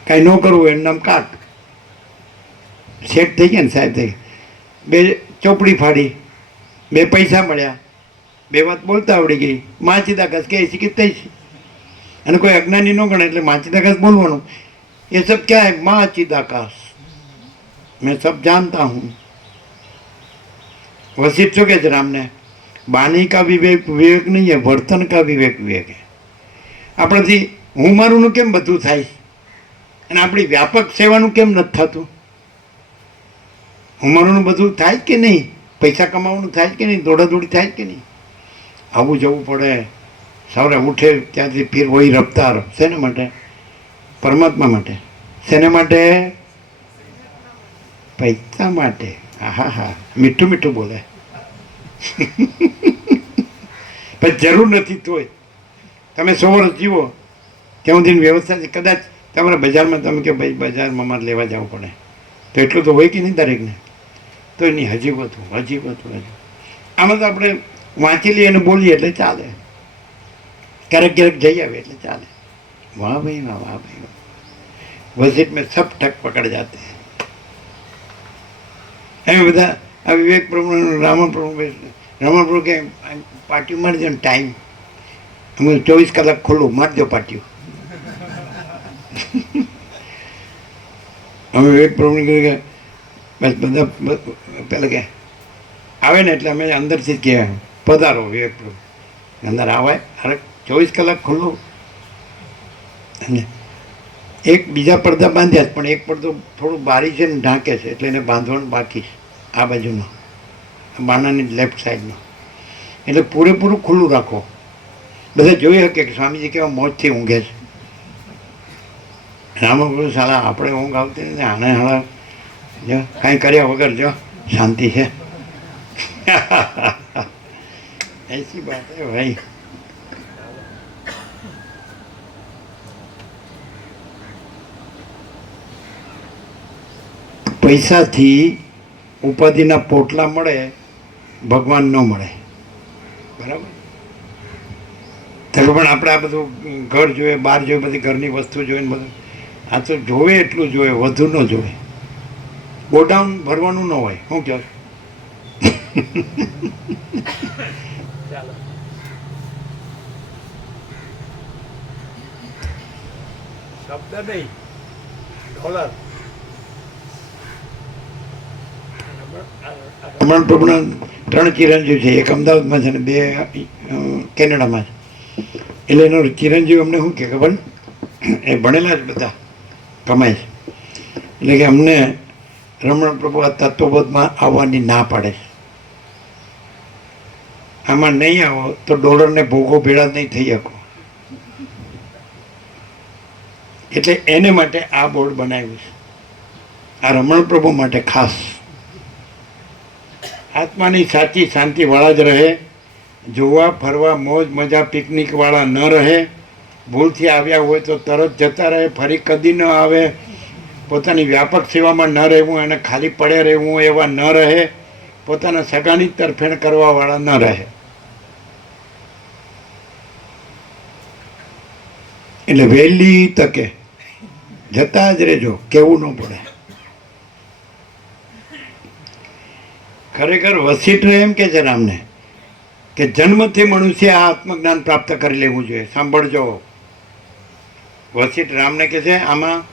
કાંઈ ન કરવું એનું નામ કાટ. સેટ થઈ ગયા ને સાહેબ, થઈ ગયા. બે ચોપડી ફાડી, બે પૈસા મળ્યા, બે વાત બોલતા આવડી ગઈ, માચીદા ઘસ કે શીખી થઈ છે. અને કોઈ અજ્ઞાની ન ગણે એટલે માચીદા ઘસ બોલવાનું. ये सब क्या है? माँ चिदाकाश, मैं सब जानता हूँ. वशिष्ठ શું કહે છે રામને? બાની કા વિવેક વિવેક નહીં है, વર્તન કા વિવેક વિવેક है. આપણાથી હું મારુંનું કેમ બધું થાય અને આપણી વ્યાપક સેવાનું કેમ નથી થતું? હું મારુંનું બધું થાય કે નહીં? પૈસા કમાવાનું થાય કે નહીં? દોડાદોડી થાય કે નહીં? આવું જવું પડે. સવારે ઉઠે ત્યાંથી ફીર વહી રફતાર. શેના માટે? પરમાત્મા માટે. શેના માટે? પૈસા માટે. હા હા, મીઠું મીઠું બોલે. પણ જરૂર નથી તોય તમે 100 વર્ષ જીવો ત્યાં સુધીની વ્યવસ્થા છે. કદાચ તમારા બજારમાં તમે કે ભાઈ બજારમાં મારે લેવા જવું પડે તો એટલું તો હોય કે નહીં દરેકને? તો એની હજી વધુ. આમાં તો આપણે વાંચી લઈએ અને બોલીએ એટલે ચાલે. ક્યારેક ક્યારેક જઈ આવે એટલે ચાલે. વાહ ભાઈ વાહ, વાહ ભાઈ વાહ. वशिष्ठ में सब ठक पकड़ जाते हैं. એમ બધા આ વિવેક પ્રભુ, રામણ પ્રભુ કે પાટિયું મારી દો ને ટાઈમ, અમે 24 કલાક ખુલ્લું મારી દો પાટિયું. અમે વિવેક પ્રભુને કીધું કે બસ બધા પેલા કે આવે ને એટલે અમે અંદરથી જ કહેવાય પધારો વિવેક પ્રભુ. અંદર આવાય, અરે 24 કલાક ખુલ્લું. અને એક બીજા પડદા બાંધ્યા જ, પણ એક પડદો થોડું બારી છે ને ઢાંકે છે એટલે એને બાંધવાનું બાકી છે. આ બાજુનો બાણાની લેફ્ટ સાઈડનો, એટલે પૂરેપૂરું ખુલ્લું રાખો. બધા જોઈ શકે કે સ્વામીજી કેવા મોજથી ઊંઘે છે. રામા બોલું સાલા આપણે ઊંઘ આવતી નથી, આને હાલા જો કાંઈ કર્યા વગર જો શાંતિ છે. એસી બાત હે ભાઈ. પૈસાથી ઉપાધિના પોટલા મળે, ભગવાન ન મળે. બરાબર? ત્યારે પણ આપણે આ બધું ઘર જોઈએ, બહાર જોઈએ, બધી ઘરની વસ્તુ જોઈએ ને બધું. આ તો જોવે એટલું જોઈએ, વધુ ન જોઈએ. ગોડાઉન ભરવાનું ન હોય. શું કહો? શબ્દ નહીં, ડોલર. રમણ પ્રભુના 3 ચિરંજીવ છે. એક અમદાવાદમાં છે ને 2 કેનેડામાં છે. એટલે એનો ચિરંજીવ અમને શું કહે ખબર? એ ભણેલા જ બધા કમાય છે. એટલે કે અમને રમણ પ્રભુ આ તત્વબોધમાં આવવાની ના પાડે છે. આમાં નહીં આવો તો ડોલરને ભોગો ભેળા નહીં થઈ શકો. એટલે એને માટે આ બોર્ડ બનાવ્યું છે. આ રમણ પ્રભુ માટે ખાસ. આત્માની સાચી શાંતિવાળા જ રહે, જોવા ફરવા મોજ મજા પિકનિકવાળા ન રહે. ભૂલથી આવ્યા હોય તો તરત જતા રહે, ફરી કદી ન આવે. પોતાની વ્યાપક સેવામાં ન રહેવું, એને ખાલી પડે રહેવું એવા ન રહે. પોતાના સગાની તરફેણ કરવાવાળા ન રહે. એટલે વહેલી તકે જતા જ રહેજો, કેવું ન પડે. ખરેખર વશિષ્ઠ એમ કે છે રામને કે જન્મથી મનુષ્ય આ આત્મજ્ઞાન પ્રાપ્ત કરી લેવું જોઈએ. સાંભળજો, વશિષ્ઠ રામને કે છે આમાં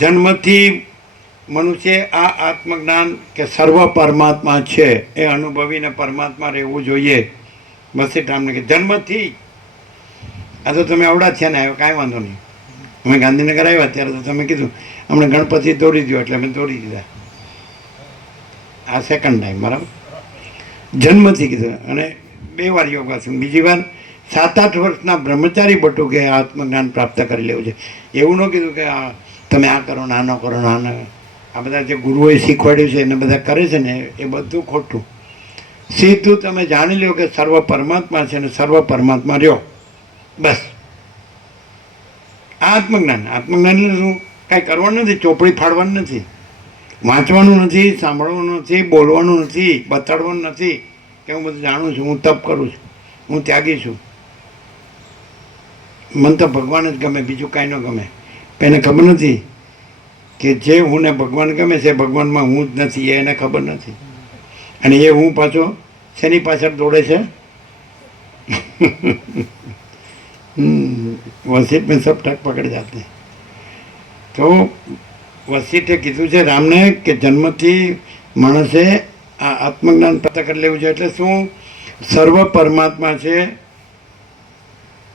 જન્મથી મનુષ્ય આ આત્મજ્ઞાન કે સર્વ પરમાત્મા છે એ અનુભવીને પરમાત્મા રહેવું જોઈએ. વશિષ્ઠ રામને કે જન્મથી. આ તો તમે અવડા થયા ને, આવ્યો કાંઈ વાંધો નહીં. અમે ગાંધીનગર આવ્યા ત્યારે તો તમે કીધું અમને ગણપતિ દોરી દો એટલે અમે દોરી દીધા. આ સેકન્ડ ટાઈમ બરાબર. જન્મથી કીધું. અને 2 વાર યોગાસન, બીજી વાર 7-8 વર્ષના બ્રહ્મચારી બટુકે આત્મજ્ઞાન પ્રાપ્ત કરી લેવું છે. એવું ન કીધું કે તમે આ કરો ને આ ન કરો ને આ ન. આ બધા જે ગુરુઓએ શીખવાડ્યું છે એને બધા કરે છે ને એ બધું ખોટું. સીધું તમે જાણી લો કે સર્વ પરમાત્મા છે ને સર્વ પરમાત્મા રહ્યો, બસ. આત્મજ્ઞાન. આત્મજ્ઞાન એટલે શું? કાંઈ કરવાનું નથી, ચોપડી ફાડવાનું નથી, વાંચવાનું નથી, સાંભળવાનું નથી, બોલવાનું નથી, બતાડવાનું નથી કે હું બધું જાણું છું, હું તપ કરું છું, હું ત્યાગી છું. મને તો ભગવાન જ ગમે, બીજું કાંઈ ન ગમે. એને ખબર નથી કે જે હું ને ભગવાન ગમે છે ભગવાનમાં હું જ નથી, એ એને ખબર નથી. અને એ હું પાછો શેની પાછળ દોડે છે? વસીઠ મેં સબ ઠક પકડ જાતે. તો વસીઠે કીધું છે રામને કે જન્મથી માણસે આ આત્મજ્ઞાન પ્રાપ્ત કરી લેવું છે. એટલે શું? સર્વ પરમાત્મા છે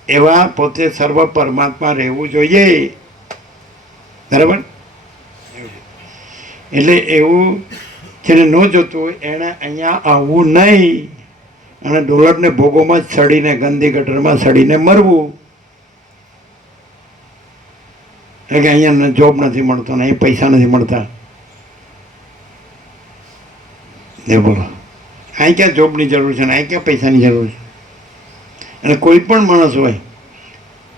એવા પોતે સર્વ પરમાત્મા રહેવું જોઈએ. બરાબર? એટલે એવું જેને ન જોતું હોય એણે અહીંયા આવવું નહીં અને ડોલરને ભોગોમાં જ સડીને, ગંદી ગટરમાં સડીને મરવું. એટલે કે અહીંયા જોબ નથી મળતો ને અહીં પૈસા નથી મળતા. એ બોલો, અહીં ક્યાં જોબની જરૂર છે ને અહીં ક્યાં પૈસાની જરૂર છે? અને કોઈ પણ માણસ હોય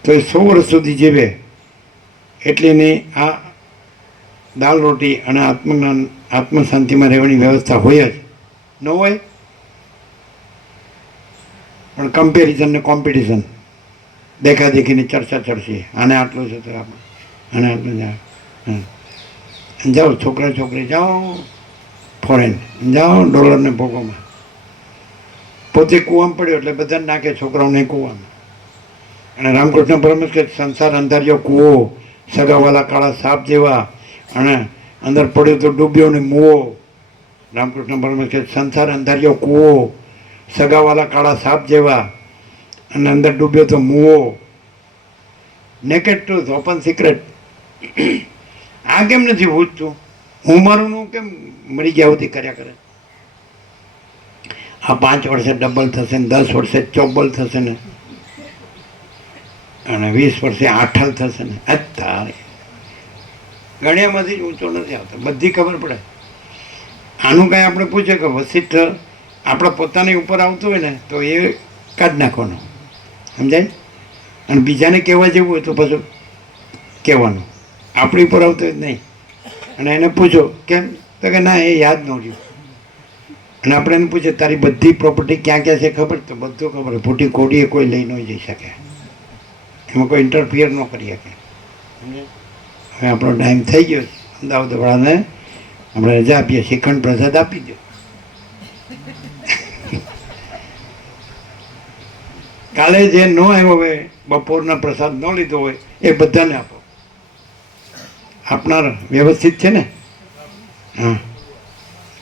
તો એ 100 વર્ષ સુધી જીવે એટલે એની આ દાળ રોટી અને આત્મજ્ઞાન આત્મશાંતિમાં રહેવાની વ્યવસ્થા હોય જ ન હોય. પણ કમ્પેરિઝન ને કોમ્પિટિશન, દેખાદેખીની ચર્ચા ચડશે. આને આટલું છે તો આપણે આને આટલું જાય. જાઓ છોકરા છોકરી જાઓ ફોરેન, જાઓ ડોલરને ભોગોમાં. પોતે કૂવામાં પડ્યો એટલે બધાને નાખે છોકરાઓને કૂવામાં. અને રામકૃષ્ણ પરમહંસ કે સંસાર અંધારિયો કૂવો, સગાવાલા કાળા સાપ જેવા, અને અંદર પડ્યો તો ડૂબ્યો ને મૂવો. રામકૃષ્ણ પરમહંસ કે સંસાર અંધારિયો કૂવો, સગાવાલા કાળા સાપ જેવા, અને અંદર ડૂબ્યો તો મૂવો. Naked truth, open secret. આ કેમ નથી પૂછતું? હું મારું કેમ મરી ગયા સુધી કર્યા કરે? આ 5 વર્ષે ડબલ થશે ને 10 વર્ષે ચોબલ થશે ને અને 20 વર્ષે આઠલ થશે ને. અત્યારે ગણ્યામાંથી જ ઊંચો નથી આવતો, બધી ખબર પડે. આનું કાંઈ આપણે પૂછે કે વસીઠ આપણા પોતાની ઉપર આવતું હોય ને તો એ કાઢ નાખવાનું, સમજાય? અને બીજાને કહેવા જેવું હોય તો પાછું કહેવાનું. આપણી ઉપર આવતું હોય જ નહીં. અને એને પૂછો કેમ, તો કે ના એ યાદ ન રહ્યું. અને આપણે એને પૂછે તારી બધી પ્રોપર્ટી ક્યાં ક્યાં છે ખબર? તો બધું ખબર. ફૂટી કોડીએ કોઈ લઈ ન જઈ શકે, એમાં કોઈ ઇન્ટરફિયર ન કરી શકે. હવે આપણો ટાઈમ થઈ ગયો છે. અમદાવાદવાળાને આપણે રજા આપીએ, શ્રીખંડ પ્રસાદ આપી દો. કાલે જે ન આવ્યો હોય, બપોરના પ્રસાદ ન લીધો હોય એ બધાને આપો. આપનાર વ્યવસ્થિત છે ને? હા,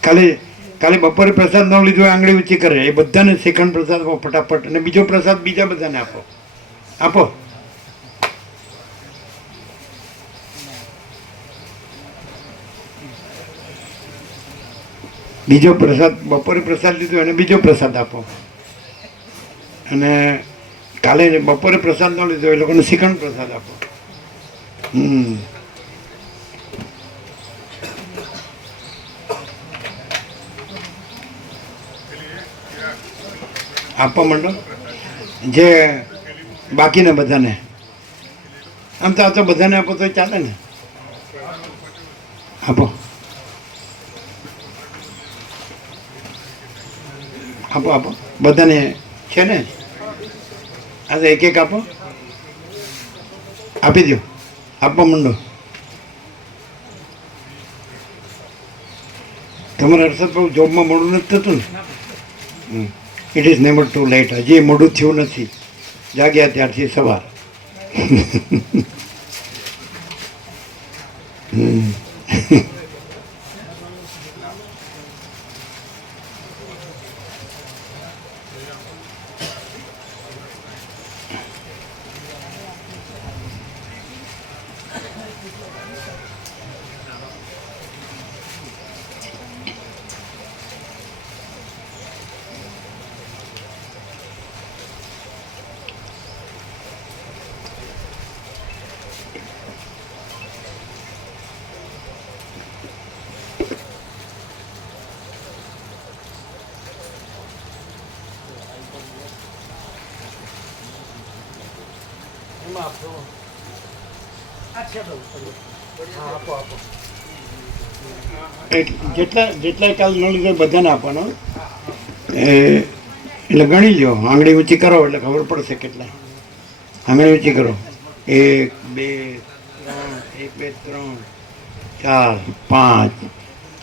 કાલે બપોરે પ્રસાદ ન લીધો હોય, આંગળી ઊંચી કરે, એ બધાને શ્રીખંડ પ્રસાદ આપો ફટાફટ. અને બીજો પ્રસાદ બીજા બધાને આપો. આપો. બીજો પ્રસાદ, બપોરે પ્રસાદ લીધો અને બીજો પ્રસાદ આપો. અને કાલે બપોરે પ્રસાદ ન લીધો એ લોકોને શ્રીખંડ પ્રસાદ આપો. આપવા માંડો જે બાકીને બધાને. આમ તો આ તો બધાને આપો તો ચાલે ને. આપો આપો આપો બધાને છે ને. આ તો એક એક આપો, આપી દો, આપવા માંડો. તમારે હર્ષદ બહુ જોબમાં મોડું નથી થતું ને? It is never too late. હજી મોડું થયું નથી, જાગ્યા ત્યારથી સવાર. જેટલા કાલ ન લીધો બધાને આપવાનો. એટલે ગણી લો, આંગળી ઊંચી કરો એટલે ખબર પડશે કેટલા. આંગળી ઊંચી કરો. 1 2 3 1 2 3 4 5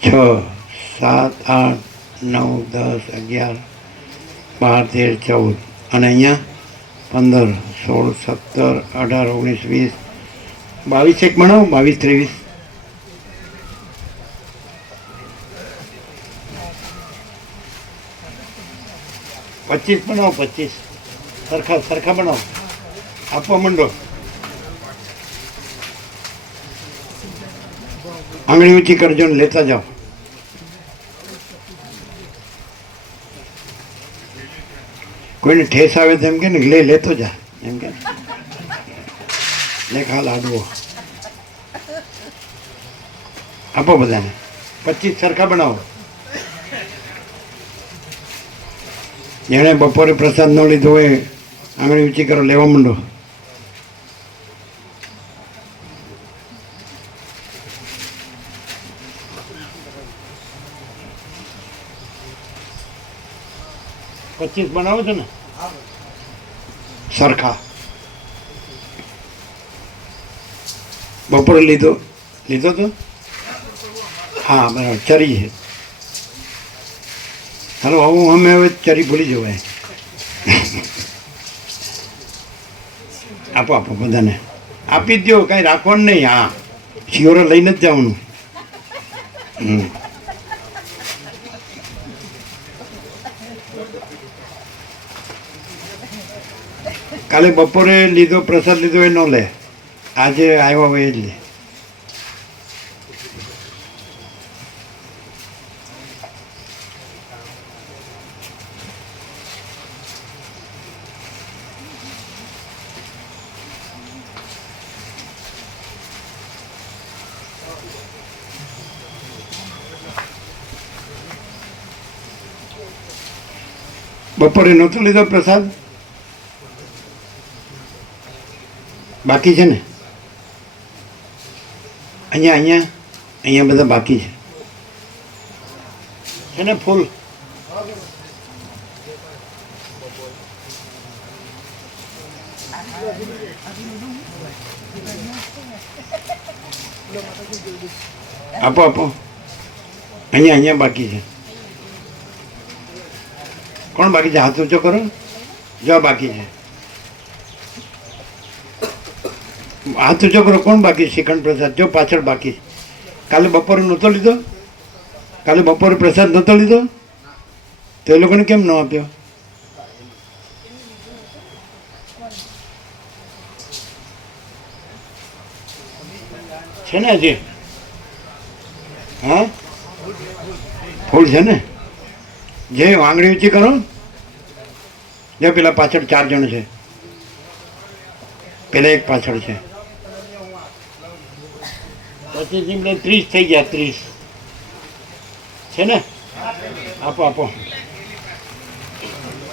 6 7 8 9 10 11 12 13 14 અને અહીંયા 15 16 17 18 19 20 22 એક બનાવો. 22 23 25 બનાવો. 25 સરખા બનાવો. આપવા માંડો. આંગળી ઊંચી કરજો ને લેતા જાઓ. કોઈને ઠેસ આવે તો એમ કે ને લેતો જા એમ કે લે ખા લાડવો આપો બધાને. 25 સરખા બનાવો. જેણે બપોરે પ્રસાદ ન લીધો હોય આંગળી ઊંચી કરો, લેવા માંડો. પચીસ બનાવો છો ને સરખા. બપોરે લીધો તો હા બરાબર. ચરી છે. હાલો આવું અમે હવે ચરી ભૂલી જવાય. આપો બધાને આપી જ દો, કાંઈ રાખવાનું નહીં. હા શિયોરો લઈને જ જવાનું. કાલે બપોરે લીધો પ્રસાદ લીધો એ ન લે, આજે આવ્યા હોય જ લે. બપોરે નહોતો લીધો પ્રસાદ, બાકી છે ને? અહીંયા બધા બાકી છે ને ફૂલ? આપો. અહીંયા બાકી છે. કોણ બાકી છે? હાથ ઊંચો કરો. જો બાકી છે, હાથ ઊંચો કરો. કોણ બાકી? શ્રીખંડ પ્રસાદ જો પાછળ બાકી. કાલે બપોરે નહોતો લીધો? કાલે બપોરે પ્રસાદ નહોતો લીધો તો એ લોકોને કેમ ન આપ્યો? છે ને હજી? હા ફૂલ છે ને? જે આંગળી ઊંચી કરો. જો પેલા પાછળ 4 જણ છે, પેલા એક પાછળ છે. 25 30 થઈ ગયા. 30 છે ને? આપો.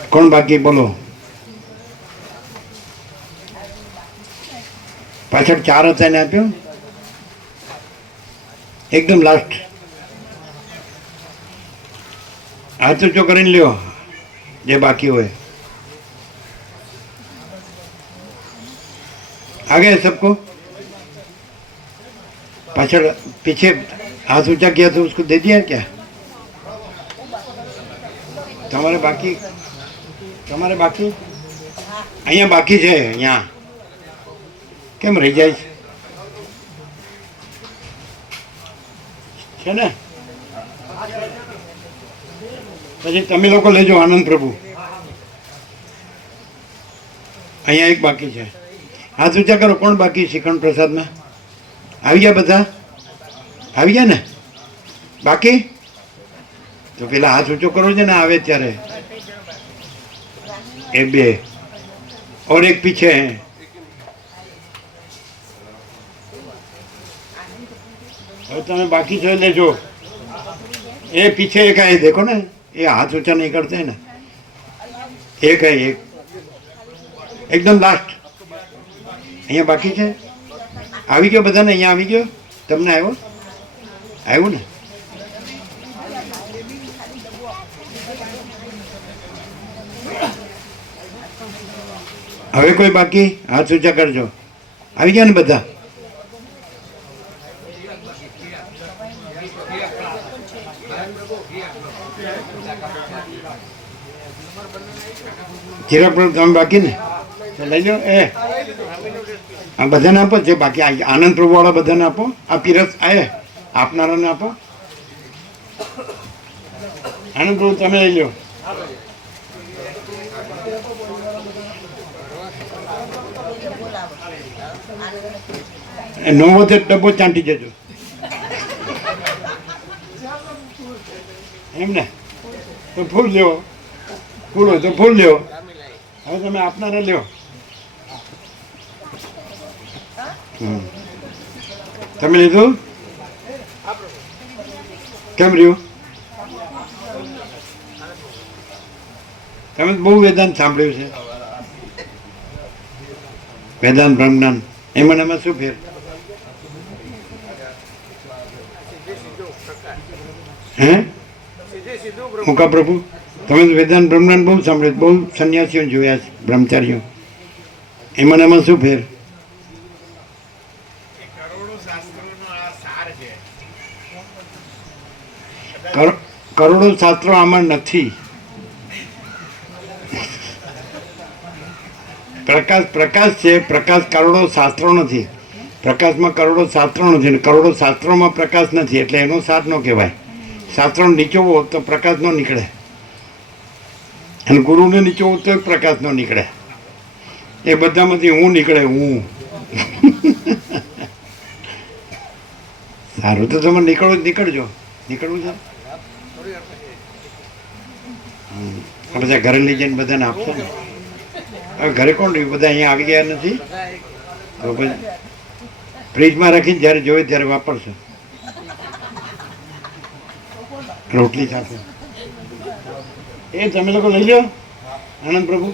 કોણ બાકી બોલો? પાછળ 4 હતા એને આપ્યો. એકદમ લાસ્ટ. હાથ ઊંચો કરીને લ્યો જે બાકી હોય. आगे सबको पाछड़ पीछे हाथ ऊंचा किया तो उसको दे दिया क्या? તમારે બાકી અહીંયા બાકી છે. અહીંયા કેમ રહી જાય છે ને? પછી તમે લોકો લેજો આનંદ પ્રભુ. અહીંયા એક બાકી છે. હાથ ઊંચા કરો. કોણ બાકી શ્રીખંડ પ્રસાદમાં? આવી ગયા બધા? આવી ગયા ને? બાકી તો પેલા હાથ ઊંચો કરો છે ને આવે ત્યારે. એ 2 और एक पीछे है. હવે તમે બાકી છો લેજો. એ पीछे एक है, देखो ना ये हाथ ऊंचा नहीं करते हैं ना. एक है, एक एकदम लास्ट. અહીંયા બાકી છે. આવી ગયો બધાને? અહીંયા આવી ગયો? તમને આવ્યો ને? હવે કોઈ બાકી હાથ ઊંચા કરજો. આવી ગયા ને બધા? ચિરાગ પ્રભુ તમે બાકી ને? તો લઈ લો. આ બધાને આપો જે બાકી. આનંદ પ્રભુ વાળા બધાને આપો. આ પીરસ આપનારાને આપો. આનંદ પ્રભુ તમે લઈ લો. નવો તે ડબ્બો ચાંટી જજો એમ ને. તો ફૂલ લેવો, ફૂલ હોય તો ફૂલ લેવો. હવે તમે આપનારા લ્યો. તમે લીધું? કેમ રહ્યું? તમે બહુ વેદાંત સાંભળ્યું છે. વેદાંત બ્રહ્મજ્ઞાન એમાં શું ફેર? હે મુકા પ્રભુ તમે વેદાંત બ્રહ્મજ્ઞાન બહુ સાંભળ્યું, બહુ સંન્યાસીઓ જોયા છે, બ્રહ્મચારીઓ. એમાં શું ફેર? કરોડો શાસ્ત્રો આમાં નથી. પ્રકાશ છે. પ્રકાશ કરોડો શાસ્ત્રો નથી. પ્રકાશમાં કરોડો શાસ્ત્રો નથી. કરોડો શાસ્ત્રોમાં પ્રકાશ નથી એટલે એનો સાર ન કહેવાય. શાસ્ત્રો નીચોવો તો પ્રકાશ ન નીકળે, અને ગુરુને નીચોવો તો પ્રકાશ ન નીકળે. એ બધામાંથી હું નીકળે. હું સારું તો તમે નીકળજો. નીકળવું છે પછી ઘરે લઈ જઈને બધાને આપશો ને. હવે ઘરે કોણ રહ્યું? બધા અહીંયા આવી ગયા નથી તો પછી ફ્રીજમાં રાખીને જ્યારે જોઈએ ત્યારે વાપરશો રોટલી સાથે. એ તમે લોકો લઈ લો. આનંદ પ્રભુ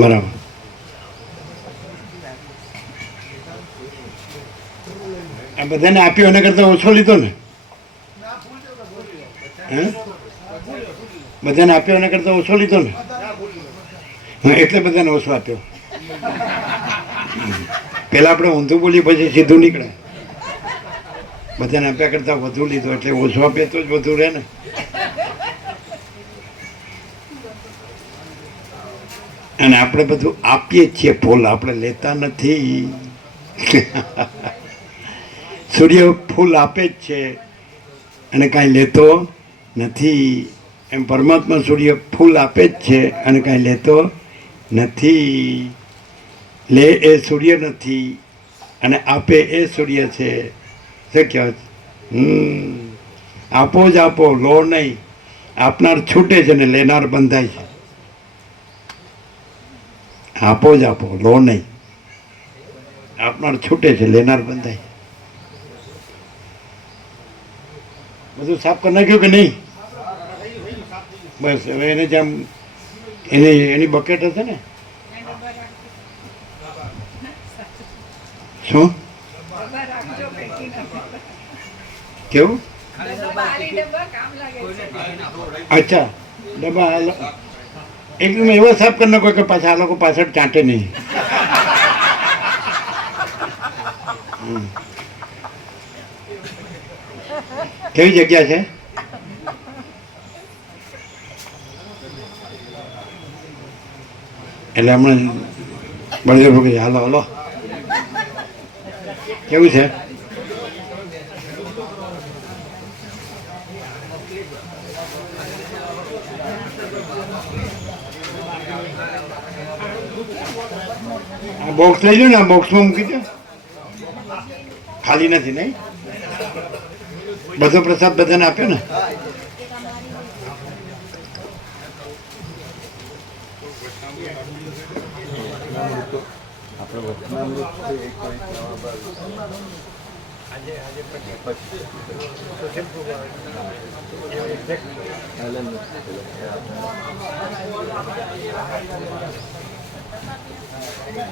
બરાબર. આ બધાને આપ્યો એના કરતાં ઓછો લીધો ને? હે બધાને આપ્યો એના કરતાં ઓછો લીધો ને? હા એટલે બધાને ઓછો આપ્યો. પેલા આપણે ઊંધું બોલીએ પછી સીધું નીકળે. બધાને આપ્યા કરતાં વધુ લીધો એટલે ઓછો આપે તો જ વધુ રહે ને. અને આપણે બધું આપીએ જ છીએ ફૂલ, આપણે લેતા નથી. સૂર્ય ફૂલ આપે જ છે અને કાંઈ લેતો નથી. એમ પરમાત્મા સૂર્ય ફૂલ આપે જ છે અને કાંઈ લેતો નથી. લે એ સૂર્ય નથી અને આપે એ સૂર્ય છે. શું કહેવાય? આપો જ આપો, લો નહીં. આપનાર છૂટે છે ને લેનાર બંધાય છે. આપો જ આપો, લો નહીં. આપનાર છૂટે છે, લેનાર બંધાય છે. બધું સાફ કરી નાખ્યું કે નહીં? બસ હવે એને જેમ એની બકેટ હશે ને. શું કેવું? અચ્છા ડબ્બા એકદમ એવા સાફ કરી નાખો કે પાછા આ લોકો પાછળ ચાંટે નહીં. કેવી જગ્યા છે? એટલે હમણાં બળદેવ કે હાલો હાલો કેવું છે? આ બોક્સ લઈ લો ને. આ બોક્સમાં મૂકી દો. ખાલી નથી નહીં? બધો પ્રસાદ બધાને આપ્યો ને?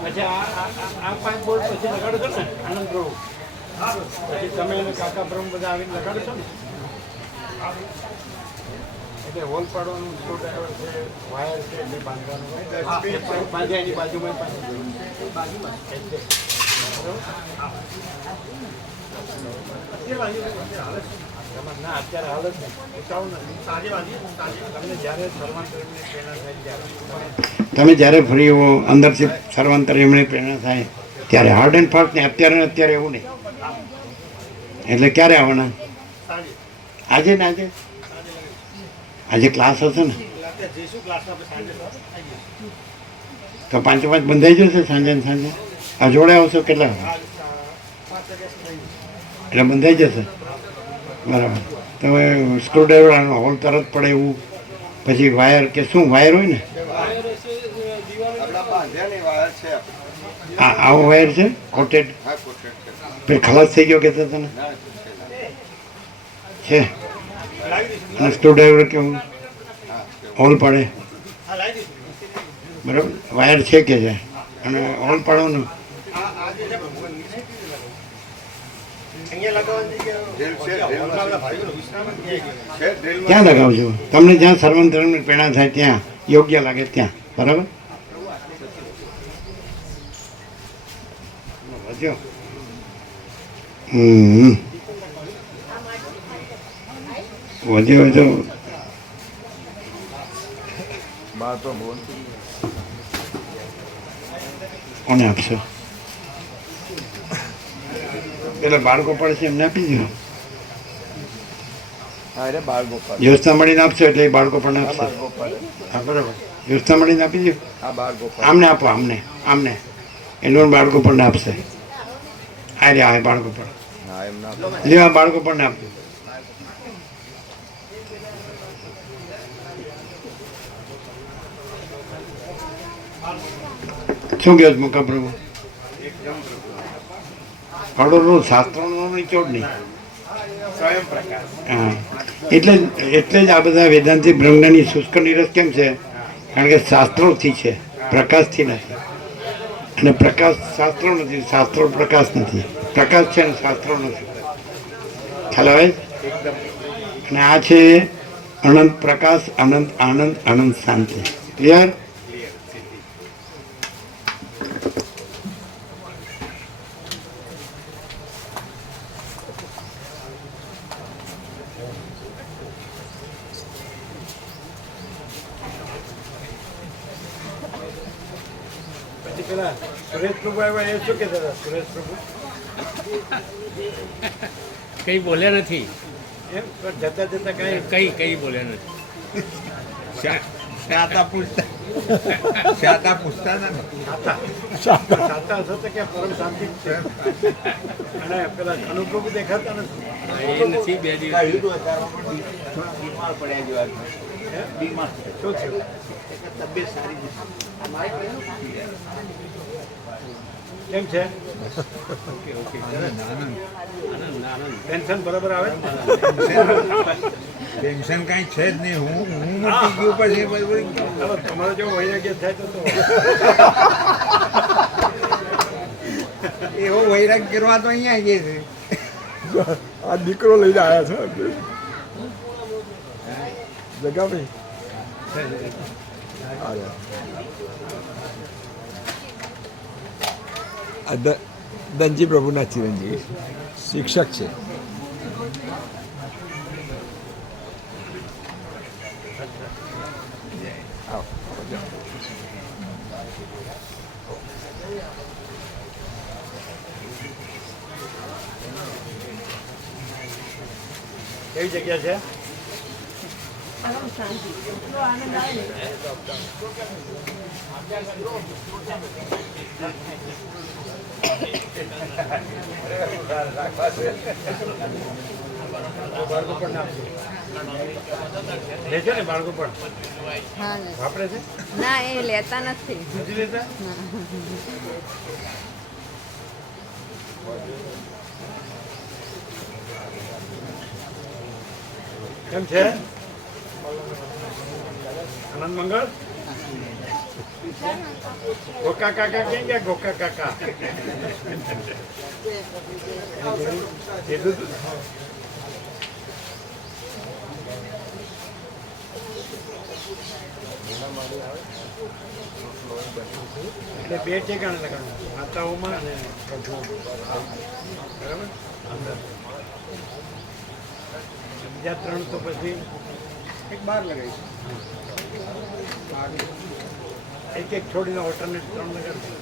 અચ્છા આ 5 બોર્ડ પછી લગાડો છો ને આનંદ પ્રભુ? પછી તમે અને કાકા બ્રહ્મ બધા આવીને લગાડશો ને? તે હોલ પાડવાનું સ્ક્રૂ ડ્રાઈવર છે, વાયર છે, જે બાંધવાનું હોય બાંધ્યા એની બાજુમાં ના અત્યારે હાલ જ નહીં ઉતાવળ નથી. તમને જ્યારે સર્વાંતરની પ્રેરણા થાય ત્યારે તમે જ્યારે ફ્રી હો અંદરથી સર્વાંતર એમની પ્રેરણા થાય ત્યારે હાર્ડ એન્ડ ફાસ્ટ ને અત્યારે એવું નહીં. એટલે ક્યારે આવવાના? આજે ને આજે ક્લાસ હશે ને જઈશું ક્લાસમાં સાંજે તો 5 બંધાઈ જશે સાંજે ને સાંજે. આ જોડે આવશો કેટલા વાગે? 5 એટલે બંધાઈ જશે. બરાબર. તમે સ્ક્રૂડ્રાઈવરનો હોલ તરત પડે એવું પછી વાયર કે શું વાયર હોય ને આવો વાયર છે કોટેડ પછી ખલાસ થઈ ગયો કહેતા તને છે અને સ્ક્રૂડ્રાઈવર કેવું હોલ પડે બરાબર વાયર છે કે છે અને હોલ પાડવાનું ક્યાં લગાવજો તમને જ્યાં સર્વાંતરની પ્રેરણા થાય ત્યાં યોગ્ય લાગે ત્યાં બરાબર વધ્યો વધ્યો હોય તો કોને આપશો? પેલા બાળકો પડશે એમને આપી દો. વ્યવસ્થા મળીને આપશો એટલે એ બાળકો પણ આપશે. હા બરાબર. વ્યવસ્થા મળીને આપી દો. આમને આપો આમને એનું બાળકો પણ આપશે. આ રે આ બાળકો પણ લે આ બાળકો પણ આપજો. શું કહો છો મુકા પ્રભુ? હળો શાસ્ત્રોનો નિચોડ નહીં. હા એટલે જ આ બધા વેદાંતિ બ્રહ્મની શુષ્ક નિરસ કેમ છે? કારણ કે શાસ્ત્રોથી છે, પ્રકાશથી નથી. અને પ્રકાશ શાસ્ત્રો નથી, શાસ્ત્રો પ્રકાશ નથી. પ્રકાશ છે અને શાસ્ત્રો નથી. ખ્યાલ આવે? અને આ છે અનંત પ્રકાશ, અનંત આનંદ, અનંત શાંતિ. ક્લિયર? પેલા સુરેશ પ્રભુ આવ્યા એ શું કહેતા હતા? સુરેશ પ્રભુ કઈ બોલ્યા નથી. એમ જતા જતા કઈ બોલ્યા નથી. સાતા હશે તો ક્યાં પરમ શાંતિ જ છે. અને પેલા અનુપ્રભુ દેખાતા નથી. એ નથી 2 દિવસ શું છે? કેમ છે? પેન્શન બરાબર આવે છે? ટેન્શન કાંઈ છે જ નહીં. હું મટી ગયું પછી તમારો જો વૈરાગ્ય થાય તો એવો વૈરાગ કરવા તો અહીંયા આવીએ છે. આ દીકરો લઈને આવ્યા છે જગાભાઈ. આ ધનજી પ્રભુના ચિરંજીવી શિક્ષક છે. કેવી જગ્યા છે? આરામ શાંતિ એટલો આનંદ આવે ને. બાળકો પણ આપજો. લે છે ને બાળકો પણ હા વાપરે છે? ના એ લેતા નથી. નથી લેતા? કેમ છે? આનંદ મંગળ? ગોકા કાકા કેમ ગયા? ગોકા કાકા કીધું તું? એટલે બે ઠેકાણે લગાડવાનું, માતાઓમાં અને પ્રભુઓમાં. બરાબર? બીજા 3 તો પછી એક બહાર લગાવીશું. એક છોડીને ઓલ્ટરનેટ 3 લગાડશું.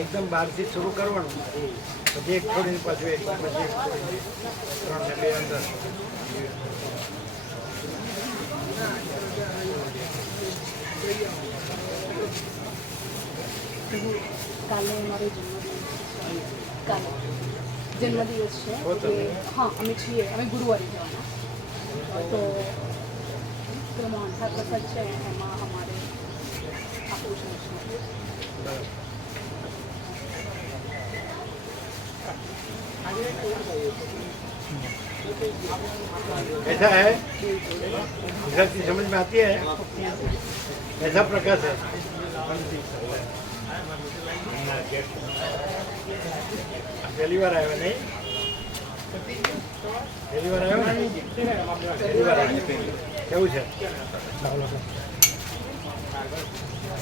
એકદમ બહારથી શરૂ કરવાનું, પછી એક છોડીને પાછું એક, પછી એક છોડીને 3 ને 2 અંદર. કાલે મારો જન્મદિવસ છે. હા, અમે છીએ, અમે ગુરુવારે જવાના. તો પેલો મોહનથાળ પ્રસાદ છે એમાં અમારે આપવું છે. ऐसा है, गुजराती समझ में आती है, ऐसा प्रकाश है. पहली बार आया नहीं, पहली बार आया पहली बार કેવું છે?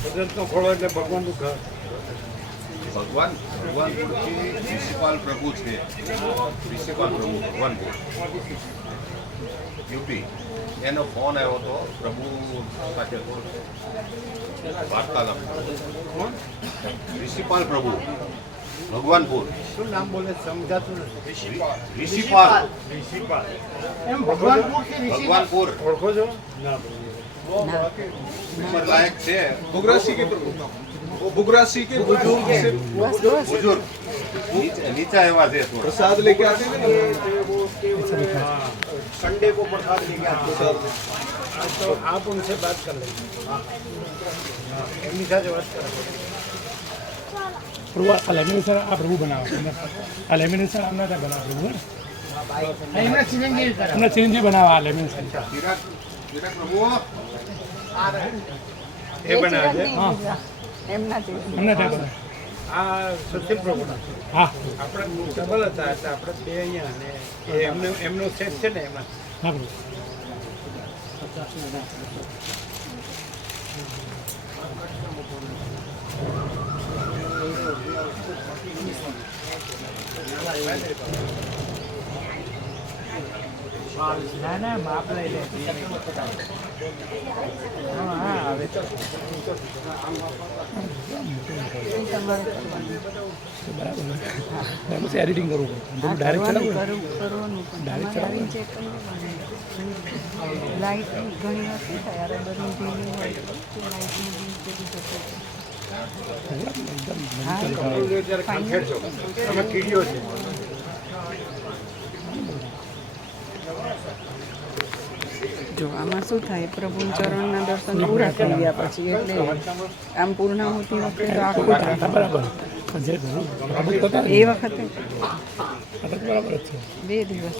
કુદરતનો ખોળો એટલે ભગવાનનું ઘર. ભગવાન રિષિપાલ પ્રભુ છે. રિષિપાલ પ્રભુ ભગવાનપુર યુપી. એનો ફોન આવ્યો હતો પ્રભુ સાથે વાર્તાલાપ. રિષિપાલ પ્રભુ ભગવાનપુર. શું નામ બોલે સમજાતું નથી. રિષિપાલ એમ ભગવાનપુર કે ભગવાનપુર ઓળખો છો? ઉંમર લાયક છે. बुगरासी के बुगरासी के बुजुर्ग से બુજુર્ગ નીચા એવા છે થોડા. प्रसाद लेके आते हैं ना। संडे को प्रसाद लेके आते हैं. तो आप उनसे बात कर लेंगे. એમની સાથે વાત કરો. प्रभु आ लेमिनेशन आ प्रभु बनाओ आ लेमिनेशन हमने क्या बना प्रभु हमने चिरंजीवी बनावा आ लेमिनेशन ચિરાગ ચિરાગ પ્રભુ એ બનાવે છે. એમનાથી हमने क्या बना આ સુશીલ પ્રભુના છે. हाँ આપણે ડબલ હતા એટલે આપણે બે અહીંયા અને એ એમનો સેટ છે ને એમાં. हाँ प्रभु ના ના માપ લઈ લે હા હવે તો બરાબર એડિટિંગ કરવું ડાયરેક્ટ ચલાવવું ડાયરેક્ટ લાઈટ ઘણી વાર શું થાય રબરની ઢીલી હોય તો લાઈટનું બિલ બધું જતું ત્યારે ખંખેડ છો તમે કીડીઓ છે. જો આમાં શું થાય, પ્રભુ ચરણના દર્શન પૂરા થઈ ગયા પછી એટલે આમ પૂર્ણાહુતિ વખતે તો આખું થાય. બરાબર એ વખતે બરાબર જ છે 2 દિવસ